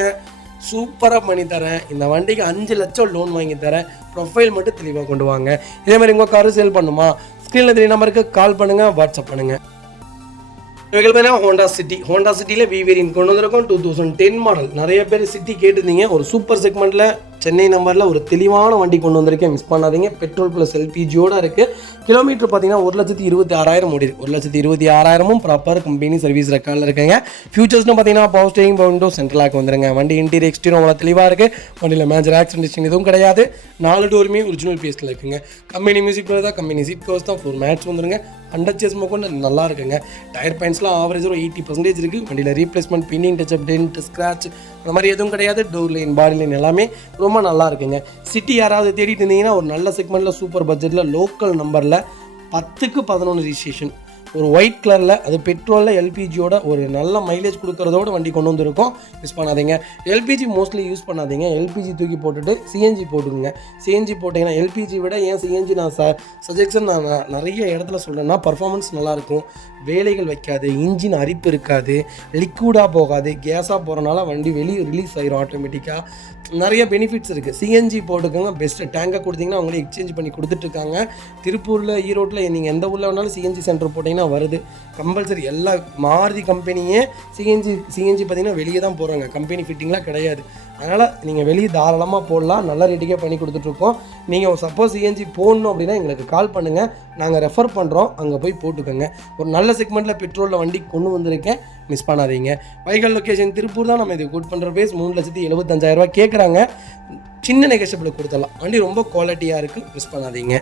சூப்பராக பண்ணித்தரேன். இந்த வண்டிக்கு 5 லட்சம் லோன் வாங்கி தரேன். ப்ரொஃபைல் மட்டும் தெளிவாக கொண்டு வாங்க. இதே மாதிரி உங்கள் காரு சேல் பண்ணுமா? ஸ்க்ரீனில் 3 நம்பருக்கு கால் பண்ணுங்கள், வாட்ஸ்அப் பண்ணுங்கள். ஹோண்டா சிட்டியில் V வேரியன்ட் கொண்டு வந்திருக்கோம். 2010 மாடல். நிறைய பேர் சிட்டி கேட்டிருந்தீங்க. ஒரு சூப்பர் செக்மெண்ட்டில் சென்னை நம்பரில் ஒரு தெளிவான வண்டி கொண்டு வந்திருக்கேன், மிஸ் பண்ணாதீங்க. பெட்ரோல் ப்ளஸ் LPGயோடு இருக்குது. கிலோமீட்டர் பார்த்தீங்கன்னா 1,26,000 ஓடி இருக்கு. 1,26,000 ப்ராப்பர் கம்பெனி சர்வீஸ் ரெக்கார்டில் இருக்குங்க. ஃபியூச்சர்ஸ்னு பார்த்தீங்கன்னா பவர் ஸ்டீரிங், விண்டோஸ் சென்ட்ரலாக் வந்துருங்க. வண்டி இன்டீரியர் எக்ஸ்டீரியர் அவ்வளோ தெளிவாக இருக்குது. வண்டியில் மேஜர் ஆக்சிடென்ட் எதுவும் கிடையாது. 4 டோருமே ஒரிஜினல் பேஸ்ட்டில் இருக்குங்க. கம்பெனி மியூசிக் பிளேயர் தான். கம்பெனி சீட் கவர்ஸ் தான். ஃப்ளோர் மேட்ச் வந்துருங்க. அண்டர் சேஸ் மோகம் நல்லா இருக்குங்க. டயர் பாயிண்ட்ஸ்லாம் ஆவரேஜாக 80% இருக்குது. வண்டியில் ரீப்ளேஸ்மெண்ட், பின்னிங், டச்சப், டென்ட், ஸ்க்ராட்ச் அந்த மாதிரி எதுவும் கிடையாது. டோர் லைன், பாடி லைன் எல்லாமே ரொம்ப நல்லா இருக்குங்க. சிட்டி யாராவது தேடிட்டு இருந்தீங்கன்னா ஒரு நல்ல செக்மெண்ட்டில் சூப்பர் பட்ஜெட்டில் லோக்கல் நம்பரில் 10க்கு 11 ரிஜிஸ்ட்ரேஷன், ஒரு ஒயிட் கலரில், அது பெட்ரோலில் LPGயோட ஒரு நல்ல மைலேஜ் கொடுக்குறதோட வண்டி கொண்டு வந்திருக்கோம், மிஸ் பண்ணாதீங்க. LPG மோஸ்ட்லி யூஸ் பண்ணாதீங்க. LPG தூக்கி போட்டுட்டு CNG போட்டுக்குங்க. CNG போட்டிங்கன்னா LPG விட ஏன் CNG நான் சஜெக்ஷன் நான் நிறைய இடத்துல சொல்கிறேன்னா, பர்ஃபார்மன்ஸ் நல்லாயிருக்கும், வேலைகள் வைக்காது, இன்ஜின் அரிப்பு இருக்காது, லிக்விடாக போகாது, கேஸாக போகிறனால வண்டி வெளியே ரிலீஸ் ஆகிரும் ஆட்டோமேட்டிக்காக. நிறைய பெனிஃபிட்ஸ் இருக்குது. CNG போட்டுக்கோங்க, பெஸ்ட்டு. டேங்கை கொடுத்தீங்கன்னா அவங்களே எக்ஸ்சேஞ்ச் பண்ணி கொடுத்துட்ருக்காங்க. திருப்பூரில், ஈரோட்டில், நீங்கள் எந்த ஊரில் வேணாலும் CNG சென்டர் போட்டிங்கன்னா பார்த்திங்கன்னா வருது கம்பல்சரி. எல்லா மாருதி கம்பெனியே சிஎன்ஜி பார்த்திங்கன்னா வெளியே தான் போகிறாங்க, கம்பெனி ஃபிட்டிங்லாம் கிடையாது. அதனால் நீங்கள் வெளியே தாராளமாக போடலாம், நல்ல ரேட்டுக்கே பண்ணி கொடுத்துட்ருக்கோம். நீங்கள் சப்போஸ் சிஎன்ஜி போடணும் அப்படின்னா எங்களுக்கு கால் பண்ணுங்கள், நாங்கள் ரெஃபர் பண்ணுறோம், அங்கே போய் போட்டுக்கோங்க. ஒரு நல்ல செக்மெண்ட்டில் பெட்ரோலில் வண்டி கொண்டு வந்திருக்கேன், மிஸ் பண்ணாதீங்க. வைகல் லொக்கேஷன் திருப்பூர் தான். நம்ம இது கோட் பண்ணுற பேஸ் 3,75,000 கேட்குறாங்க. சின்ன நெகோஷியபிள் கொடுத்துடலாம். வண்டி ரொம்ப குவாலிட்டியாக இருக்குது, மிஸ் பண்ணாதீங்க.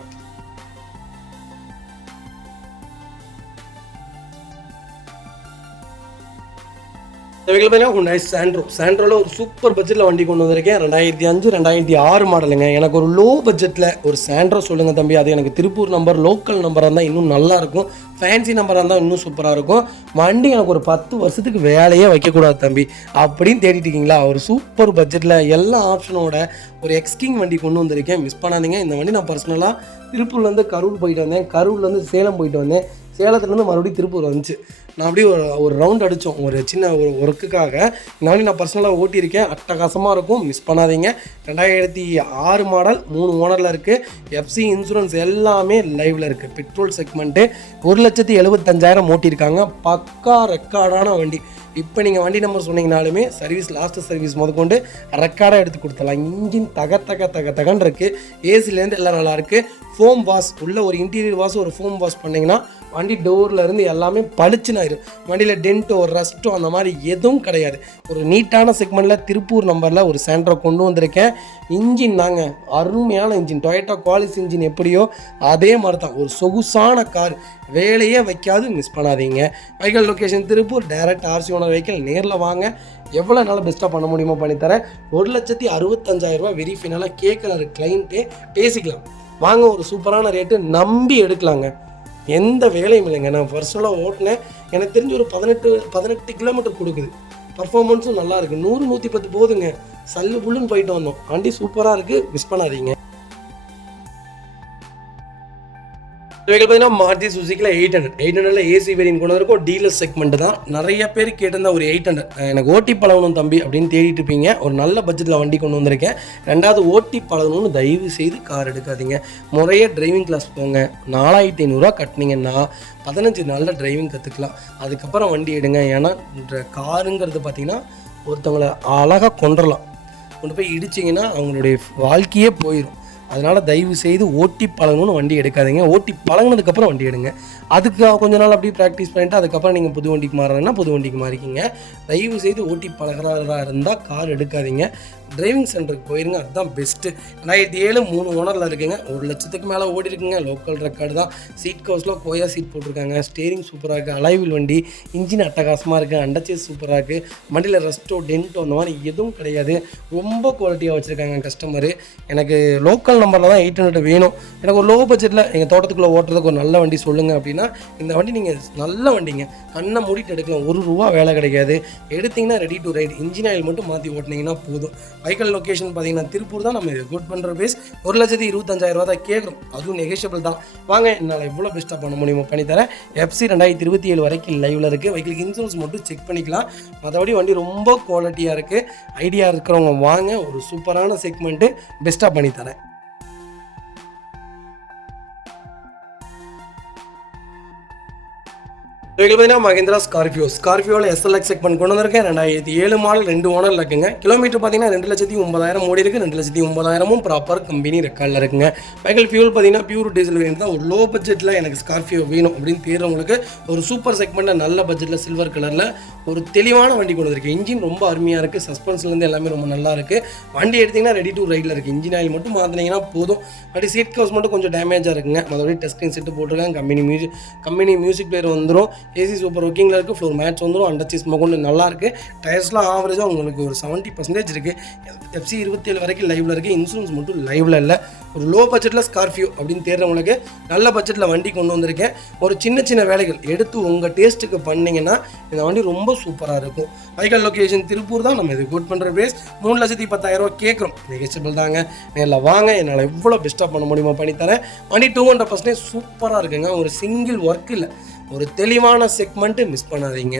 இவைகள் பார்த்தீங்கன்னா சாண்ட்ரோவில் ஒரு சூப்பர் பட்ஜெட்டில் வண்டி கொண்டு வந்திருக்கேன். 2005 2006 மாடலுங்க. எனக்கு ஒரு லோ பட்ஜெட்டில் ஒரு சாண்ட்ரோ சொல்லுங்கள் தம்பி. அது எனக்கு திருப்பூர் நம்பர், லோக்கல் நம்பராக இருந்தால் இன்னும் நல்லாயிருக்கும், ஃபேன்சி நம்பராக இருந்தால் இன்னும் சூப்பராக இருக்கும். வண்டி எனக்கு ஒரு 10 வருஷத்துக்கு வேலையே வைக்கக்கூடாது தம்பி அப்படின்னு தேடிட்டு இருக்கீங்களா? ஒரு சூப்பர் பட்ஜெட்டில் எல்லா ஆப்ஷனோட ஒரு எக்ஸ்கிங் வண்டி கொண்டு வந்திருக்கேன், மிஸ் பண்ணாதீங்க. இந்த வண்டி நான் பர்சனலாக திருப்பூர்லேருந்து கரூர் போயிட்டு வந்தேன், கரூர்லேருந்து சேலம் போயிட்டு வந்தேன், சேலத்துலேருந்து மறுபடியும் திருப்பூர் வந்துச்சு. நான் அப்படியே ஒரு ரவுண்ட் அடித்தோம் ஒரு சின்ன ஒரு ஒர்க்குக்காக. இந்த வண்டி நான் பர்சனலாக ஓட்டியிருக்கேன், அட்டகாசமாக இருக்கும், மிஸ் பண்ணாதீங்க. 2006 மாடல், 3 ஓனரில் இருக்குது, எஃப்சி இன்சூரன்ஸ் எல்லாமே லைவில் இருக்குது. Petrol segment 1,75,000 ஓட்டியிருக்காங்க. பக்கா ரெக்கார்டான வண்டி. இப்போ நீங்கள் வண்டி நம்பர் சொன்னீங்கனாலுமே சர்வீஸ், லாஸ்ட்டு சர்வீஸ் முதற்கொண்டு ரெக்கார்டாக எடுத்து கொடுத்துடலாம். இன்ஜின் தகன்னு இருக்குது, ஏசிலேருந்து எல்லாம் நல்லாயிருக்கு. ஃபோம் வாஷ் உள்ள ஒரு இன்டீரியர் வாஷ், ஒரு ஃபோம் வாஷ் பண்ணிங்கன்னா வண்டி டோரில் இருந்து எல்லாமே பளிச்சுன்னு ஆயிடும். வண்டியில் டென்ட்டோ ரஸ்ட்டோ அந்த மாதிரி எதுவும் கிடையாது. ஒரு நீட்டான செக்மெண்ட்டில் திருப்பூர் நம்பரில் ஒரு சாண்ட்ரோ கொண்டு வந்திருக்கேன். இன்ஜின் தாங்க அருமையான இன்ஜின், டொயோட்டா குவாலிஸ் இன்ஜின் எப்படியோ அதே மாதிரி தான். ஒரு சொகுசான கார், வேலையே வைக்காது, மிஸ் பண்ணாதீங்க. Vehicle location Tiruppur. Direct RC owner vehicle, நேரில் வாங்க, எவ்வளோ நாள் பெஸ்ட்டாக பண்ண முடியுமோ பண்ணித்தரேன். 1,65,000 வெரி ஃபைனலாக கேட்குறாரு கிளைண்ட்டே, பேசிக்கலாம் வாங்க. ஒரு சூப்பரான ரேட்டு, நம்பி எடுக்கலாங்க, எந்த வேலையும் இல்லைங்க. நான் பர்சனலாக ஓட்டினேன், எனக்கு தெரிஞ்சு ஒரு 18 கிலோமீட்டர் கொடுக்குது. பர்ஃபார்மன்ஸும் நல்லா இருக்குது. 100 110 போதுங்க, சல்லு புல்லுன்னு போயிட்டு வந்தோம். வண்டி சூப்பராக இருக்குது, மிஸ் பண்ணாதீங்க. இவைகள் பார்த்தீங்கன்னா மாருதி சுசுக்கியில் 800 ஏசி வேரியன்ட் கொண்டு வந்திருக்கும். டீலர் செக்மெண்ட் தான். நிறைய பேர் கேட்டிருந்தா ஒரு 800 எனக்கு ஓட்டி பழகணும் தம்பி அப்படின்னு தேடிட்டு இருப்பீங்க. ஒரு நல்ல பட்ஜெட்டில் வண்டி கொண்டு வந்திருக்கேன். ரெண்டாவது, ஓட்டி பழகணும்னு தயவு செய்து கார் எடுக்காதீங்க, முறையாக டிரைவிங் கிளாஸ் போங்க. 4,500 கட்டினீங்கன்னா 15 நாளில் டிரைவிங் கற்றுக்கலாம். அதுக்கப்புறம் வண்டி எடுங்க. ஏன்னா காருங்கிறது பார்த்திங்கன்னா ஒருத்தவங்களை அழகாக கொண்டு போய் இடிச்சிங்கன்னா அவங்களுடைய வாழ்க்கையே போயிடும். அதனால் தயவு செய்து ஓட்டி பழகணும்னு வண்டி எடுக்காதீங்க. ஓட்டி பழகினதுக்கப்புறம் வண்டி எடுங்க. அதுக்கு கொஞ்ச நாள் அப்படியே ப்ராக்டிஸ் பண்ணிவிட்டு அதுக்கப்புறம் நீங்கள் புது வண்டிக்கு மாறுறதுன்னா புது வண்டிக்கு மாறிக்கிங்க. தயவு செய்து ஓட்டி பழகிறதா இருந்தால் கார் எடுக்காதீங்க, டிரைவிங் சென்டருக்கு போயிருங்க, அதுதான் பெஸ்ட்டு. 2007 3 ஓனரில் இருக்குங்க, 1,00,000க்கு மேலே ஓடி இருக்குங்க. லோக்கல் ரெக்கார்டு தான். சீட் கவர்ஸில் கோயா சீட் போட்டிருக்காங்க. ஸ்டேரிங் சூப்பராக இருக்குது, அலைவில் வண்டி, இன்ஜின் அட்டகாசமாக இருக்குது, அண்டர்சேஸ் சூப்பராக இருக்குது. வண்டியில் ரெஸ்ட்டோ டென்ட்டோ அந்த மாதிரி எதுவும் கிடையாது. ரொம்ப குவாலிட்டியாக வச்சுருக்காங்க கஸ்டமரு. எனக்கு லோக்கல் நம்பரில் தான் 800 வேணும். எனக்கு ஒரு லோ பட்ஜெட்டில் எங்கள் தோட்டத்துக்குள்ளே ஓட்டுறதுக்கு ஒரு நல்ல வண்டி சொல்லுங்கள் அப்படின்னா இந்த வண்டி நீங்கள் நல்ல வண்டிங்க, கண்ணை மூடிட்டு எடுக்கலாம். ₹1 வேலை கிடைக்காது. எடுத்திங்கன்னா ready to right. Engine oil மட்டும் மாற்றி ஓட்டினீங்கன்னா போதும். வைக்கல் லொக்கேஷன் பார்த்தீங்கன்னா திருப்பூர் தான். நம்ம குட் பண்ணுற பேஸ் 1,25,000 தான் கேட்குறோம், அதுவும் நெகோஷியபிள் தான். வாங்க, என்னால் எவ்வளோ பெஸ்ட்டாக பண்ண முடியுமோ பண்ணித்தரேன். எஃப்சி 2027 வரைக்கும் லைவில் இருக்குது. வைக்கலுக்கு இன்சூரன்ஸ் மட்டும் செக் பண்ணிக்கலாம். மற்றபடி வண்டி ரொம்ப குவாலிட்டியாக இருக்குது. ஐடியா இருக்கிறவங்க வாங்க, ஒரு சூப்பரான செக்மெண்ட்டு பெஸ்ட்டாக பண்ணித்தரேன். இவைகள் பார்த்தீங்கன்னா மஹிந்திரா ஸ்கார்பியோவில் எஸ்எல்எக்ஸ் செக்மெண்ட் கொண்டு வந்திருக்கேன். 2007 மாடல், 2 ஓனரில் இருக்குங்க. கிலோமீட்டர் பார்த்தீங்கன்னா 2,09,000 ஓடி இருக்குது. 2,09,000 ப்ராப்பர் கம்பெனி ரெக்கார்டில் இருக்குங்க. வைக்கல் ஃபியூல் பார்த்தீங்கன்னா பியூர் டீசல் வேரியன்ட் தான். ஒரு லோ பட்ஜெட்டில் எனக்கு ஸ்கார்பியோ வேணும் அப்படின்னு தேடுறவங்களுக்கு ஒரு சூப்பர் செக்மெண்ட்டில் நல்ல பட்ஜெட்டில் சில்வர் கலரில் ஒரு தெளிவான வண்டி கொண்டு வந்திருக்கு. இன்ஜின் ரொம்ப அருமையாக இருக்குது, சஸ்பென்ஸ்லேருந்து எல்லாமே ரொம்ப நல்லா இருக்குது. வண்டி எடுத்திங்கன்னா ரெடி டு ரைடில் இருக்குது. இன்ஜின் ஆயில் மட்டும் மாற்றினீங்கன்னா போதும். வண்டி சீட் கவர்ஸ் மட்டும் கொஞ்சம் டேமேஜாக இருக்குங்க. மற்றபடி டச் ஸ்க்ரீன் செட்டு போட்டிருக்காங்க. கம்பெனி மியூசிக் பிளேயர் வந்துடும். ஏசி சூப்பர் ஒர்க்கிங்கில் இருக்குது. ஃப்ளோர் மேட்ச் வந்துடும். அண்டர்சீஸ் கொண்டு நல்லாயிருக்கு. டயர்ஸ்லாம் ஆவரேஜாக உங்களுக்கு ஒரு 70% இருக்குது. எஃப்சி 27 வரைக்கும் லைவில் இருக்குது. இன்சூரன்ஸ் மட்டும் லைவில் இல்லை. ஒரு லோ பட்ஜெட்டில் ஸ்கார்பியோ அப்படின்னு தேடுறவங்களுக்கு நல்ல பட்ஜெட்டில் வண்டி கொண்டு வந்திருக்கேன். ஒரு சின்ன வேலைகள் எடுத்து உங்கள் டேஸ்ட்டுக்கு பண்ணிங்கன்னா இந்த வண்டி ரொம்ப சூப்பராக இருக்கும். வைக்கல் லொக்கேஷன் திருப்பூர் தான். நம்ம இது குட் பண்ணுற பேஸ் 3,10,000 கேட்குறோம். நெகோஷியபிள் தாங்க. நேரில் வாங்க, என்னால் எவ்வளோ பெஸ்ட்டாக பண்ண முடியுமோ பண்ணித்தரேன். வண்டி 200% சூப்பராக இருக்குங்க. ஒரு சிங்கிள் ஒர்க் இல்லை, ஒரு தெளிவான செக்மெண்ட்டு, மிஸ் பண்ணாதீங்க.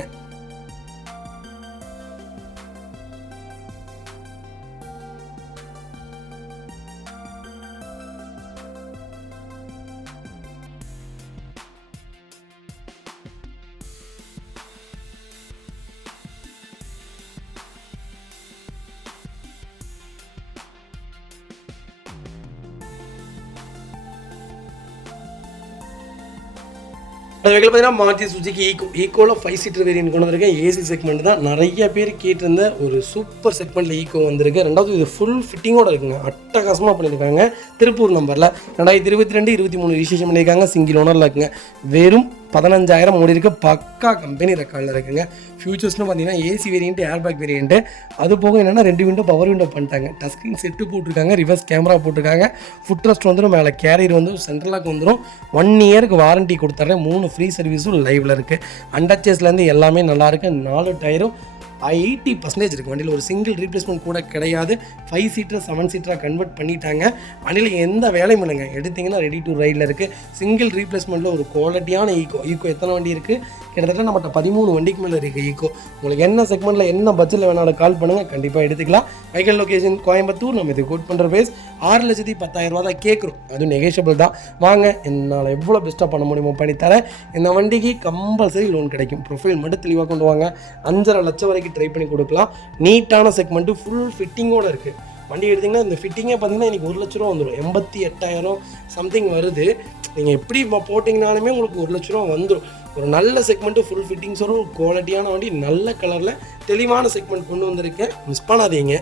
வெஹிக்கிள் பார்த்தீங்கன்னா மாருதி சுசுகி ஈக்கோவில் 5 சீட்டர் வேரியன்ட் கொண்டு வந்திருக்கேன். ஏசி செக்மெண்ட் தான் நிறைய பேர் கேட்டிருந்த ஒரு சூப்பர் செக்மெண்ட்டில் ஈக்கோ வந்திருக்கு. ரெண்டாவது இது ஃபுல் ஃபிட்டிங்கோடு இருக்குங்க, அட்டகாசமாக பண்ணியிருக்காங்க. திருப்பூர் நம்பரில் 2022 23 ரிஜிஸ்ட்ரேஷன் பண்ணியிருக்காங்க. சிங்கிள் ஓனரில் இருக்குங்க. வெறும் 15,000 ஓடி இருக்குது. பக்கா கம்பெனி ரெக்கார்டில் இருக்குங்க. ஃபியூச்சர்ஸ்னு பார்த்தீங்கன்னா ஏசி வேரியன்ட்டு, ஏர்பேக் வேரியன்ட்டு, அது போக என்னென்னா 2 விண்டோ பவர் விண்டோ பண்ணிட்டாங்க. டச் ஸ்க்ரீன் செட்டு போட்டிருக்காங்க, ரிவர்ஸ் கேமரா போட்டிருக்காங்க. ஃபுட் ரெஸ்ட் வந்துடும், மேலே கேரியர் வந்து சென்ட்ரலாக வந்துடும். 1 இயருக்கு வாரண்ட்டி கொடுத்துட்றேன். 3 ஃப்ரீ சர்வீஸும் லைவில் இருக்குது. அண்டர்ச்சேஸ்லேருந்து எல்லாமே நல்லாயிருக்கு. 4 டயரும் 80% இருக்குது. வண்டியில் ஒரு சிங்கிள் ரீப்ளேஸ்மெண்ட் கூட கிடையாது. 5 சீட்டர் 7 சீட்டராக கன்வெர்ட் பண்ணிட்டாங்க. வண்டியில் எந்த வேலையும் இல்லைங்க, எடுத்திங்கன்னா ரெடி டு ரைடில் இருக்குது. சிங்கிள் ரீப்ளேஸ்மெண்ட்டில் ஒரு குவாலிட்டியான ஈக்கோ எத்தனை வண்டி இருக்குது? கிட்டத்தட்ட நம்மகிட்ட 13 வண்டிக்கு மேலே இருக்குது ஈக்கோ. உங்களுக்கு என்ன செக்மெண்ட்டில் என்ன பட்ஜெட்டில் வேணாலும் கால் பண்ணுங்கள், கண்டிப்பாக எடுத்துக்கலாம். Vehicle location Coimbatore. நம்ம இது கோட் பண்ணுற பேஸ் 6,10,000 தான் கேட்குறோம். அதுவும் நெகோஷியபிள் தான். வாங்க, என்னால் எவ்வளோ பெஸ்ட்டாக பண்ண முடியுமோ பண்ணித்தரேன். இந்த வண்டிக்கு கம்பல்சரி லோன் கிடைக்கும். ப்ரொஃபைல் மட்டும் தெளிவாக கொண்டு வாங்க. 5.5 லட்சம் வரைக்கும் ட்ரை பண்ணி கொடுக்கலாம். நீட்டான செக்மெண்ட்டு, ஃபுல் ஃபிட்டிங்கோடு இருக்குது. வண்டி எடுத்திங்கன்னா இந்த ஃபிட்டிங்கே பார்த்தீங்கன்னா இன்றைக்கி 1 லட்ச ரூபா வந்துடும். 88,000 சம்திங் வருது. நீங்கள் எப்படி போட்டிங்கனாலுமே உங்களுக்கு 1 லட்ச ரூபா வந்துடும். ஒரு நல்ல செக்மெண்ட்டு, ஃபுல் ஃபிட்டிங்ஸோட ஒரு குவாலிட்டியான வண்டி, நல்ல கலரில் தெளிவான செக்மெண்ட் கொண்டு வந்திருக்கேன். மிஸ் பண்ணாதீங்க.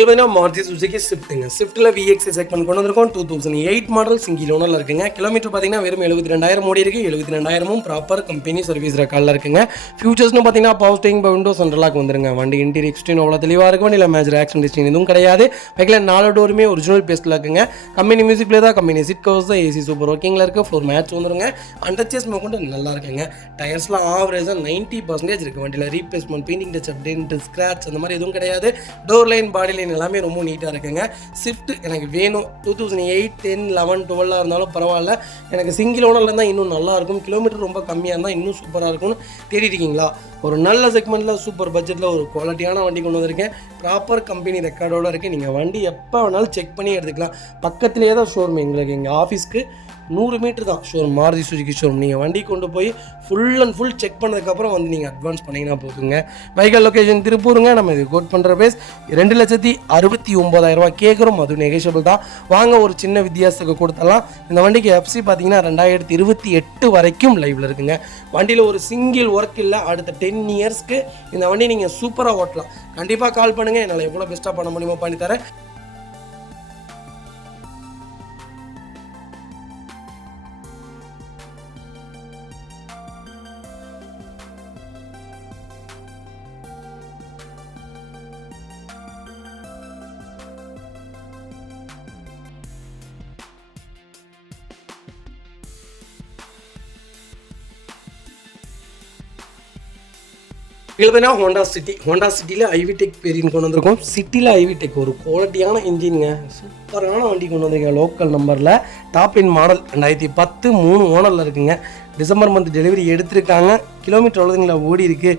பார்த்தீங்கன்னா மாருதி சுசுகி ஸ்விஃப்ட்டுங்க. ஸ்விஃப்ட்டில் விஎக்ஸி செக்மெண்ட் கொண்டு வந்திருக்கோம். 2008 மாடல், சிங்கிள் ஓனரில் இருக்குங்க. கிலோமீட்டர் பார்த்தீங்கன்னா வெறும் 72,000 ஓடி இருக்குது. 72,000 ப்ராப்பர் கம்பெனி சர்வீஸ் ரெக்கார்டில் இருக்குங்க. ஃபியூச்சர்ஸ்னு பார்த்தீங்கன்னா பவர் ஸ்டீரிங், விண்டோ சென்ட்ரலாக வந்துருங்க. வண்டி இன்டீரியர் எக்ஸ்டீரியர் அவ்வளோ தெளிவாக இருக்கும். வண்டியில் மேஜர் ஆக்சிடென்ட் ஹிஸ்டரி எதுவும் கிடையாது. வெஹிக்கிள் 4 டோருமே ஒரிஜினல் பேஸ்ட்டில் இருக்குங்க. கம்பெனி மியூசிக் பிளே தான், கம்பெனி சீட் கவர்ஸ் தான், ஏசி சூப்பர் ஒர்க்கிங்கில் இருக்குது. ஃப்ளோர் மேட்ச் வந்துருங்க. அண்டர்ச்சேஸ் கொண்டு நல்லா இருக்குங்க. டயர்ஸ்லாம் ஆவரேஜாக 90% இருக்குது. வண்டியில் replacement, painting touch up, dent, scratch அந்த மாதிரி எதுவும் கிடையாது. டோர் லைன், பாடி லைன் எல்லாமே ரொம்ப நீட்டாக இருக்குங்க. ஸ்விஃப்ட் எனக்கு வேணும். 2008, 10, 11, 12 இருந்தாலும் பரவாயில்ல. எனக்கு சிங்கிள் ஓனரில் இருந்தால் இன்னும் நல்லாயிருக்கும். கிலோமீட்டர் ரொம்ப கம்மியாக இருந்தால் இன்னும் சூப்பராக இருக்கும்னு தேடிருக்கீங்களா? ஒரு நல்ல செக்மெண்ட்டில் சூப்பர் பட்ஜெட்டில் ஒரு குவாலிட்டியான வண்டி கொண்டு வந்திருக்கேன். ப்ராப்பர் கம்பெனி ரெக்கார்டோடு இருக்குது. நீங்கள் வண்டி எப்போ வேணாலும் செக் பண்ணி எடுத்துக்கலாம். பக்கத்துலேயே தான் ஷோரூம். எங்களுக்கு எங்கள் ஆஃபீஸ்க்கு 100 மீட்டர் தான் ஷோரூம், மாருதி சுசுகி ஷோரூம். நீங்கள் வண்டி கொண்டு போய் ஃபுல் அண்ட் ஃபுல் செக் பண்ணதுக்கப்புறம் வந்து நீங்கள் அட்வான்ஸ் பண்ணிங்கன்னா போதுங்க. வெஹிக்கிள் லொக்கேஷன் திருப்பூருங்க. நம்ம இது கோட் பண்ணுற பேஸ் 2,69,000 கேட்குறோம். அதுவும் நெகோஷியபிள் தான். வாங்க, ஒரு சின்ன வித்தியாசத்துக்கு கொடுத்தலாம். இந்த வண்டிக்கு எஃப்சி பார்த்தீங்கன்னா 2028 வரைக்கும் லைவில் இருக்குங்க. வண்டியில் ஒரு சிங்கிள் ஒர்க் இல்லை. அடுத்த 10 இயர்ஸ்க்கு இந்த வண்டி நீங்கள் சூப்பராக ஓட்டலாம். கண்டிப்பாக கால் பண்ணுங்கள். என்னால் எவ்வளோ பெஸ்ட்டாக பண்ண முடியுமோ பண்ணித்தரேன். இதில் பார்த்தீங்கன்னா ஹோண்டா சிட்டியில் ஐவிடெக் வேரியன்ட் கொண்டு வந்திருக்கோம். சிட்டியில் ஐவிடெக் ஒரு குவாலிட்டியான இன்ஜினுங்க. சூப்பரான வண்டி கொண்டு வந்திருக்கேன். லோக்கல் நம்பரில் டாப் இன் மாடல் 2010 3 ஓனரில் இருக்குங்க. டிசம்பர் மந்த் டெலிவரி எடுத்திருக்காங்க. கிலோமீட்டர் எவ்வளோதுங்களா ஓடி இருக்குது?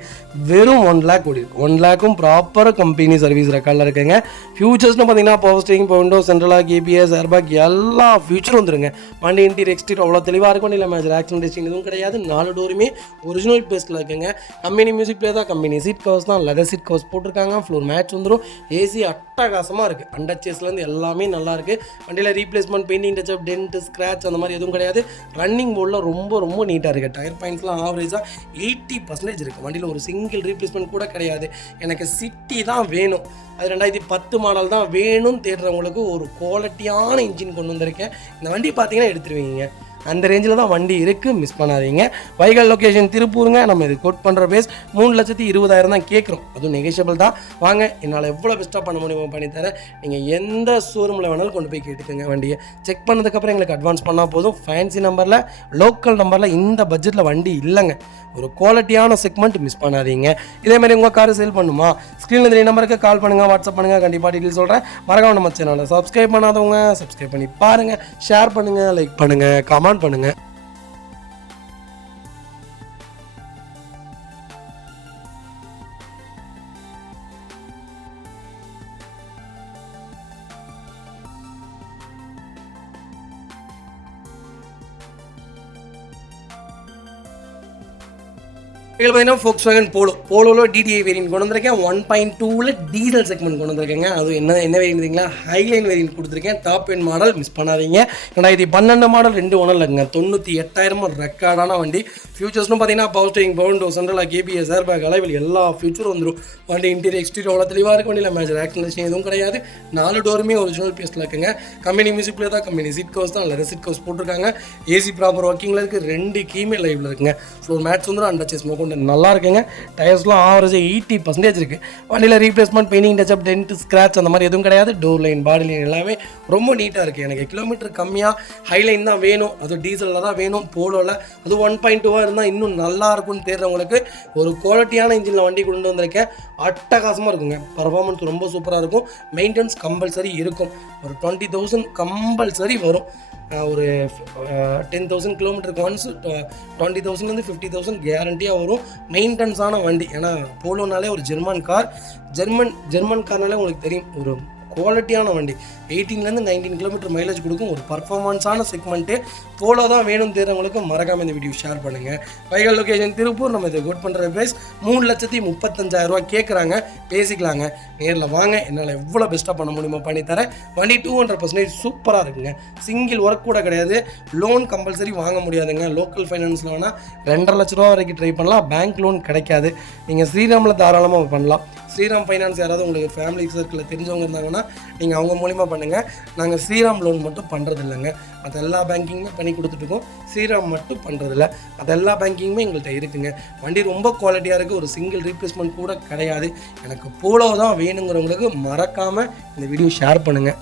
வெறும் 1 லேக் ஓடி இருக்குது. 1 லேக்கும் ப்ராப்பர் கம்பெனி சர்வீஸ் ரெக்கார்டில் இருக்குங்க. ஃபியூச்சர்ஸ்னு பார்த்தீங்கன்னா power steering, window central lock, ABS, airbag எல்லா ஃபியூச்சரும் வந்துருங்க. வண்டி இன்டீரியர் எக்ஸ்டீரியர் அவ்வளோ தெளிவாக இருக்கும். இல்லை மேஜர் ஆக்சிடென்ட் ஹிஸ்டரி எதுவும் கிடையாது. 4 டோருமே ஒரிஜினல் பேஸ்ட்டில் இருக்குங்க. கம்பெனி மியூசிக் பிளே தான், கம்பெனி சீட் கவர்ஸ் தான், லெதர் சீட் கவர்ஸ் போட்டிருக்காங்க. ஃப்ளோர் மேட்ச் வந்துடும். ஏசி அட்டகாசமாக இருக்குது. அண்டர்ச்சேஸ்லேருந்து எல்லாமே நல்லாயிருக்கு. வண்டியில் replacement, painting touch up, dent, scratch அந்த மாதிரி எதுவும் கிடையாது. ரன்னிங் போர்டில் ரொம்ப நீட்டாக இருக்குது. டயர் பாயிண்ட்ஸ்லாம் ஆவரேஜாக 80% இருக்குது. வண்டியில் ஒரு சிங்கிள் ரீப்ளேஸ்மெண்ட் கூட கிடையாது. எனக்கு சிட்டி தான் வேணும், அது 2010 மாடல் தான் வேணும்னு தேடுறவங்களுக்கு ஒரு குவாலிட்டியான இன்ஜின் கொண்டு வந்திருக்கேன். இந்த வண்டி பார்த்தீங்கன்னா எடுத்துருவீங்க. அந்த ரேஞ்சில் தான் வண்டி இருக்குது, மிஸ் பண்ணாதீங்க. வைகல் லொக்கேஷன் திருப்பூருங்க. நம்ம இது கோட் பண்ணுற பேஸ் 3,20,000 தான் கேட்குறோம். அதுவும் நெகோஷியபிள் தான். வாங்க, என்னால் எவ்வளோ பெஸ்ட்டாக பண்ண முடியுமோ பண்ணித்தரேன். நீங்கள் எந்த ஷோரூமில் வேணாலும் கொண்டு போய் கேட்டுக்கோங்க. வண்டியை செக் பண்ணதுக்கப்புறம் எங்களுக்கு அட்வான்ஸ் பண்ணால் போதும். ஃபேன்சி நம்பரில், லோக்கல் நம்பரில் இந்த பட்ஜெட்டில் வண்டி இல்லைங்க. ஒரு குவாலிட்டியான செக்மெண்ட், மிஸ் பண்ணாதீங்க. இதேமாதிரி உங்கள் கார் சேல் பண்ணுமா, ஸ்க்ரீனில் 3 நம்பருக்கு கால் பண்ணுங்கள், வாட்ஸ்அப் பண்ணுங்கள். கண்டிப்பாக டீட்டெயில் சொல்கிறேன். மறக்காம நம்ம சேனலை சப்ஸ்கிரைப் பண்ணாதவங்க சப்ஸ்கிரைப் பண்ணி பாருங்கள், ஷேர் பண்ணுங்கள், லைக் பண்ணுங்கள், கமெண்ட் பண்ணுங்கள். இதில் பார்த்தீங்கன்னா Volkswagen போலோவில் DDI வேரியன்ட் கொண்டு வந்திருக்கேன். 1.2ல் டீசல் செக்மெண்ட் கொண்டு வந்திருக்கேங்க. அது என்ன வேரியன்ட்ங்களா, ஹைலைன் வேரியன்ட் கொடுத்துருக்கேன். டாப் எண்ட் மாடல், மிஸ் பண்ணாதீங்க. 2012 மாடல், 2 ஓனர் இல்லைங்க. 98,000 ரெக்கார்டான வண்டி. ஃபியூச்சர்ஸ்னு பார்த்தீங்கன்னா பவர் ஸ்டீரிங், பவுண்டோ, சென்ட்ரல் கேபிஎஸ், ஏர்பேக், அலைவில் எல்லா ஃபியூச்சரும் வந்துடும். வண்டி இன்டீரியர் எக்ஸ்டீரியர் அவ்வளோ தெளிவாக இருக்கும். வண்டியில் மேஜர் ஆக்சிடென்ட் எதுவும் கிடையாது. 4 டோருமே ஒரிஜினல் பீஸில் இருக்குங்க. கம்பெனி மியூசிக் தான், கம்பெனி சீட் கவர்ஸ் தான், இல்லை சீட் கவர்ஸ் போட்டிருக்காங்க. ஏசி ப்ராப்பர் ஒர்க்கிங்கில் இருக்குது. 2 கீமே லைவில் இருக்குங்க. ஃப்ளோர் மேட்ஸ் வந்து அண்டர்ச்சேஸ் மோக்கொண்டு நல்லா இருக்குங்க. டயர்ஸ்லாம் ஆவரேஜ் 80% இருக்குது. வண்டியில் replacement, painting, touch up, dent, scratch அந்த மாதிரி எதுவும் கிடையாது. டோர் லைன், பாடி லைன் எல்லாமே ரொம்ப நீட்டாக இருக்குது. எனக்கு கிலோமீட்டர் கம்மியாக ஹைலைன் தான் வேணும், அதுவும் டீசலில் தான் வேணும். போலோவில் அது 1.2 இருந்தால் இன்னும் நல்லா இருக்கும்னு தேடுறவங்களுக்கு ஒரு குவாலிட்டியான இன்ஜினில் வண்டி கொண்டு வந்திருக்கேன். அட்டகாசமாக இருக்குங்க. பர்ஃபார்மன்ஸ் ரொம்ப சூப்பராக இருக்கும். மெயின்டெனன்ஸ் கம்பல்சரி இருக்கும். ஒரு 20,000 கம்பல்சரி வரும். ஒரு 10,000 கிலோமீட்டருக்கு ஒன்ஸ் 20,000 50,000 கேரண்டியாக வரும். மெயின்டெனன்ஸான வண்டி. ஏன்னா போலோனாலே ஒரு ஜெர்மன் கார்னாலே உங்களுக்கு தெரியும், ஒரு குவாலிட்டியான வண்டி. 18 19 கிலோமீட்டர் மைலேஜ் கொடுக்கும். ஒரு பர்ஃபார்மன்ஸான செக்மெண்ட்டு. போலோ தான் வேணும் தேர்றவங்களுக்கு மறக்காமல் இந்த வீடியோ ஷேர் பண்ணுங்கள். வைகல் லொக்கேஷன் திருப்பூர். நம்ம இதை கோட் பண்ணுற ப்ரைஸ் 3,35,000 கேட்குறாங்க. பேசிக்கலாங்க. நேரில் வாங்க, என்னால் எவ்வளோ பெஸ்ட்டாக பண்ண முடியுமோ பண்ணித்தரேன். வண்டி 200% சூப்பராக இருக்குங்க. சிங்கிள் ஒர்க் கூட கிடையாது. லோன் கம்பல்சரி வாங்க முடியாதுங்க. லோக்கல் ஃபைனான்ஸில் வேணால் 2.5 லட்ச ரூபா வரைக்கும் ட்ரை பண்ணலாம். பேங்க் லோன் கிடைக்காது. நீங்கள் ஸ்ரீராமில் தாராளமாக பண்ணலாம். ஸ்ரீராம் ஃபைனான்ஸ் யாராவது உங்களுக்கு ஃபேமிலி சர்க்கிளில் தெரிஞ்சவங்க இருந்தாங்கன்னா நீங்கள் அவங்க மூலிமா பண்ணுங்கள். நாங்கள் ஸ்ரீராம் லோன் மட்டும் பண்ணுறது இல்லைங்க. அது எல்லா பேங்கிங்குமே பண்ணி கொடுத்துட்ருக்கோம். ஸ்ரீராம் மட்டும் பண்ணுறதில்ல. அது எல்லா பேங்கிங்குமே எங்கள்கிட்ட இருக்குங்க. வண்டி ரொம்ப குவாலிட்டியாக இருக்குது. ஒரு சிங்கிள் ரீப்ளேஸ்மெண்ட் கூட கிடையாது. எனக்கு போலோ தான் வேணுங்கிறவங்களுக்கு மறக்காமல் இந்த வீடியோ ஷேர் பண்ணுங்கள்.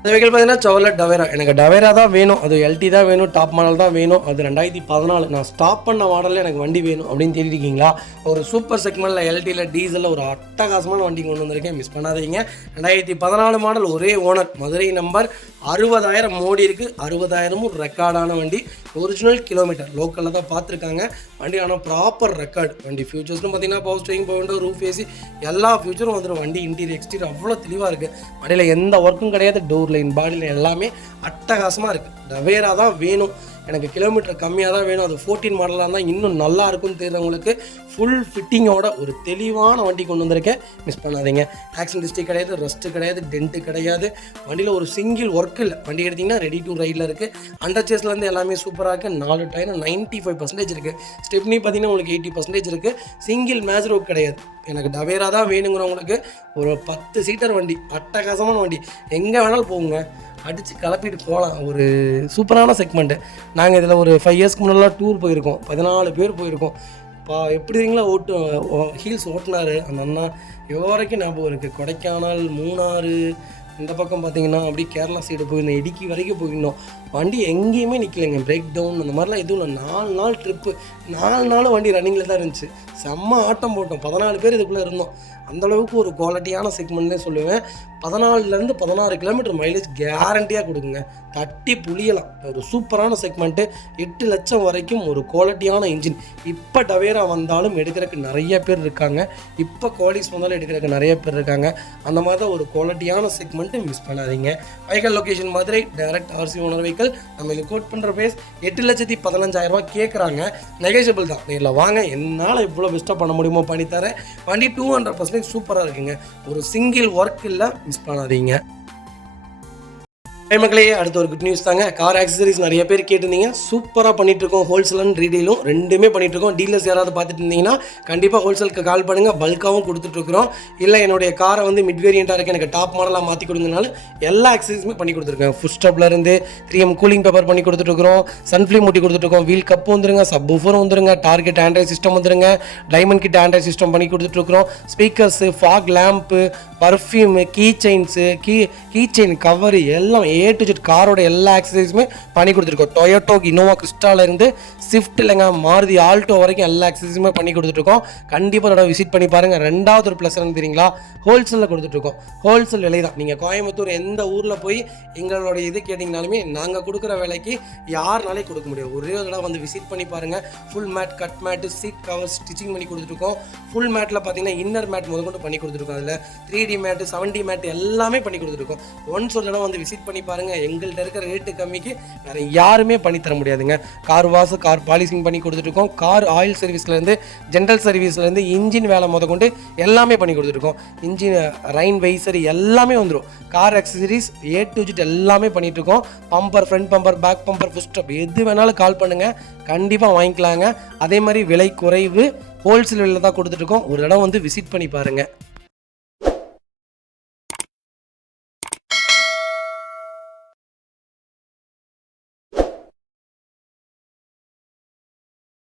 இந்த வெஹிக்கிள் பார்த்தீங்கன்னா Chevrolet Tavera. எனக்கு Tavera தான் வேணும், அது LT தான் வேணும், டாப் மாடல் தான் வேணும். அது 2014 நான் ஸ்டாப் பண்ண மாடலில் எனக்கு வண்டி வேணும் அப்படின்னு தேடிருக்கீங்களா? ஒரு சூப்பர் செக்மெண்ட்டில் LTயில் டீசலில் ஒரு அட்டகாசமான வண்டி கொண்டு வந்திருக்கேன், மிஸ் பண்ணாதீங்க. 2014 மாடல், ஒரே ஓனர், மதுரை நம்பர், 60,000 மோடி இருக்குது. 60,000 ரெக்கார்டான வண்டி. ஒரிஜினல் கிலோமீட்டர் லோக்கலில் தான் பார்த்துருக்காங்க வண்டி. ஆனால் ப்ராப்பர் ரெக்கார்டு வண்டி. ஃபியூச்சர்ஸ்னு பார்த்தீங்கன்னா power steering, Bovonto, roof AC எல்லா ஃபியூச்சரும் வந்துடும். வண்டி இன்டீரியர் எக்ஸ்டீரியர் அவ்வளோ தெளிவாக இருக்குது. வண்டியில் எந்த ஒர்க்கும் கிடையாது. டோர் லைன், பாடி லைன் எல்லாமே அட்டகாசமாக இருக்குது. Tavera தான் வேணும். எனக்கு கிலோமீட்டர் கம்மியாக தான் வேணும். அது 14 மாடலாக இருந்தால் இன்னும் நல்லா இருக்கும்னு தெரிஞ்சவங்களுக்கு ஃபுல் ஃபிட்டிங்கோட ஒரு தெளிவான வண்டி கொண்டு வந்திருக்கேன், மிஸ் பண்ணாதீங்க. ஆக்சிடென்ட் ஹிஸ்ட்ரி கிடையாது, ரஸ்ட்டு கிடையாது, டென்ட்டு கிடையாது. வண்டியில் ஒரு சிங்கிள் ஒர்க் இல்லை. வண்டி எடுத்திங்கன்னா ரெடி டு ரைடில் இருக்குது. அண்டர் சேஸ்லேருந்து எல்லாமே சூப்பராக இருக்குது. 4 டயர் 95% இருக்குது. ஸ்டெப்னி பார்த்தீங்கன்னா உங்களுக்கு 80% இருக்குது. சிங்கிள் மேஜ் ரோட் கிடையாது. எனக்கு Tavera தான் வேணுங்கிறவங்களுக்கு ஒரு 10 சீட்டர் வண்டி, அட்டகாசமான வண்டி. எங்கே வேணாலும் போகுங்க, அடித்து கலப்பிட்டு போகலாம். ஒரு சூப்பரான செக்மெண்ட்டு. நாங்கள் இதில் ஒரு 5 இயர்ஸ்க்கு முன்னெல்லாம் டூர் போயிருக்கோம். 14 பேர் போயிருக்கோம். எப்படிங்களா ஹீல்ஸ் ஓட்டினார் அந்த அண்ணா. வரைக்கும் ஞாபகம் இருக்குது. கொடைக்கானல், மூணாறு, இந்த பக்கம் பார்த்தீங்கன்னா அப்படியே கேரளா சைடு போயிருந்தோம். இடுக்கி வரைக்கும் போயிருந்தோம். வண்டி எங்கேயுமே நிற்கலைங்க. பிரேக் டவுன் அந்த மாதிரிலாம் எதுவும் இல்லை. 4 நாள் ட்ரிப்பு, 4 நாள் வண்டி ரன்னிங்கில் தான் இருந்துச்சு. செம்ம ஆட்டம் போட்டோம். 14 பேர் இதுக்குள்ளே இருந்தோம். அந்தளவுக்கு ஒரு குவாலிட்டியான செக்மெண்ட்னே சொல்லுவேன். 14 16 கிலோமீட்டர் மைலேஜ் கேரண்டியாக கொடுக்குங்க. தட்டி புளியலாம். ஒரு சூப்பரான செக்மெண்ட்டு. 8 லட்சம் வரைக்கும் ஒரு குவாலிட்டியான இன்ஜின். இப்போ Tavera வந்தாலும் எடுக்கிறதுக்கு நிறைய பேர் இருக்காங்க. இப்போ குவாலிட்டிஸ் வந்தாலும் எடுக்கிறதுக்கு நிறைய பேர் இருக்காங்க. அந்த மாதிரி தான் ஒரு குவாலிட்டியான செக்மெண்ட்டு, மிஸ் பண்ணாதீங்க. Vehicle location Madurai, direct RC owner vehicle. நம்ம இதில் கோட் பண்ணுற பேஸ் 8,15,000 கேட்குறாங்க. நெகோஷியபிள் தான். நேரில் வாங்க, என்னால் இவ்வளோ பெஸ்ட்டாக பண்ண முடியுமோ பண்ணித்தரேன். வண்டி 200% சூப்பராக இருக்குங்க. ஒரு சிங்கிள் ஒர்க் இல்லை, மிஸ் பண்ணாதீங்க. மக்களே, அடுத்த ஒரு குட் நியூஸ் தாங்க. கார் ஆக்சசரிஸ் நிறைய பேர் கேட்டிருந்தீங்க. சூப்பராக பண்ணிட்டு இருக்கோம். ஹோல்சேல் அண்ட் ரீடெயிலும் ரெண்டுமே பண்ணிட்டு இருக்கோம். டீலர்ஸ் யாராவது பார்த்துட்டு இருந்தீங்கன்னா கண்டிப்பாக ஹோல்சேலுக்கு கால் பண்ணுங்கள். பல்காகவும் கொடுத்துட்ருக்குறோம். இல்லை என்னுடைய காரை வந்து மிட் வேரியண்ட்டாக இருக்குது, எனக்கு டாப் மாடலாக மாற்றி கொடுங்கனாலும் எல்லா ஆக்சசரிஸுமே பண்ணி கொடுத்துருக்கேன். ஃபுட் ஸ்டப்லேருந்து 3M கூலிங் பேப்பர் பண்ணி கொடுத்துட்ருக்குறோம். சன்ஃப்ளேம் மூட்டி கொடுத்துட்ருக்கோம். வீல் கப்பு வந்துருங்க, சப் ஊஃபரும் வந்துருங்க, டார்கெட் ஆண்ட்ராய்ட் சிஸ்டம் வந்துருங்க, டைமண்ட் கிட் ஆண்ட்ராய்ட் சிஸ்டம் பண்ணி கொடுத்துட்ருக்குறோம். Speakers, fog lamp, perfume, key chains, key chain cover எல்லாம் A to Z காரோட எல்லா ஆக்சசரிஸுமே பண்ணி கொடுத்துருக்கோம். டொயோட்டோ இனோவா கிறிஸ்டாலேருந்து ஸ்விஃப்ட் இல்லைங்க மாருதி ஆல்டோ வரைக்கும் எல்லா ஆக்சசரிஸுமே பண்ணி கொடுத்துட்ருக்கோம். கண்டிப்பாக அதோட விசிட் பண்ணி பாருங்கள். ரெண்டாவது ஒரு ப்ளஸ் என்ன தெரியுங்களா, ஹோல்சேலில் கொடுத்துட்ருக்கோம். ஹோல்சேல் விலை தான். நீங்கள் கோயம்புத்தூர் எந்த ஊரில் போய் எங்களோட இது கேட்டிங்கனாலுமே நாங்கள் கொடுக்குற விலைக்கு யாருனாலே கொடுக்க முடியும். ஒரே ஒரு தடவை வந்து விசிட் பண்ணி பாருங்கள். Full mat, cut mat, seat cover stitching பண்ணி கொடுத்துருக்கோம். ஃபுல் மேட்டில் பார்த்தீங்கன்னா இன்னர் மேட் முதற்கொண்டு பண்ணி கொடுத்துருக்கோம். அதில் 3D மேட்டு, 7D மேட்டு எல்லாமே பண்ணி கொடுத்துருக்கோம். ஒன்ஸ் ஒரு தடவை வந்து விசிட் பண்ணி பாருங்கள். எங்கள்கிட்ட இருக்கிற ரேட்டு கம்மிக்கு வேறு யாருமே பண்ணி தர முடியாதுங்க. கார் வாஷ், கார் பாலிசிங் பண்ணி கொடுத்துருக்கோம். கார் ஆயில் சர்வீஸ்லேருந்து, ஜென்ரல் சர்வீஸ்லேருந்து, இன்ஜின் வேலை முதற்கொண்டு எல்லாமே பண்ணி கொடுத்துருக்கோம். இன்ஜின் ரைன் வைசர் எல்லாமே வந்துடும். Car accessories A to Z எல்லாமே பண்ணிகிட்ருக்கோம். Bumper, front bumper, back bumper, footstep எது வேணாலும் கால் பண்ணுங்கள், கண்டிப்பாக வாங்கிக்கலாங்க. அதே மாதிரி விலை குறைவு, ஹோல்சேல் விலையில் தான் கொடுத்துட்ருக்கோம். ஒரு இடம் வந்து விசிட் பண்ணி பாருங்கள்.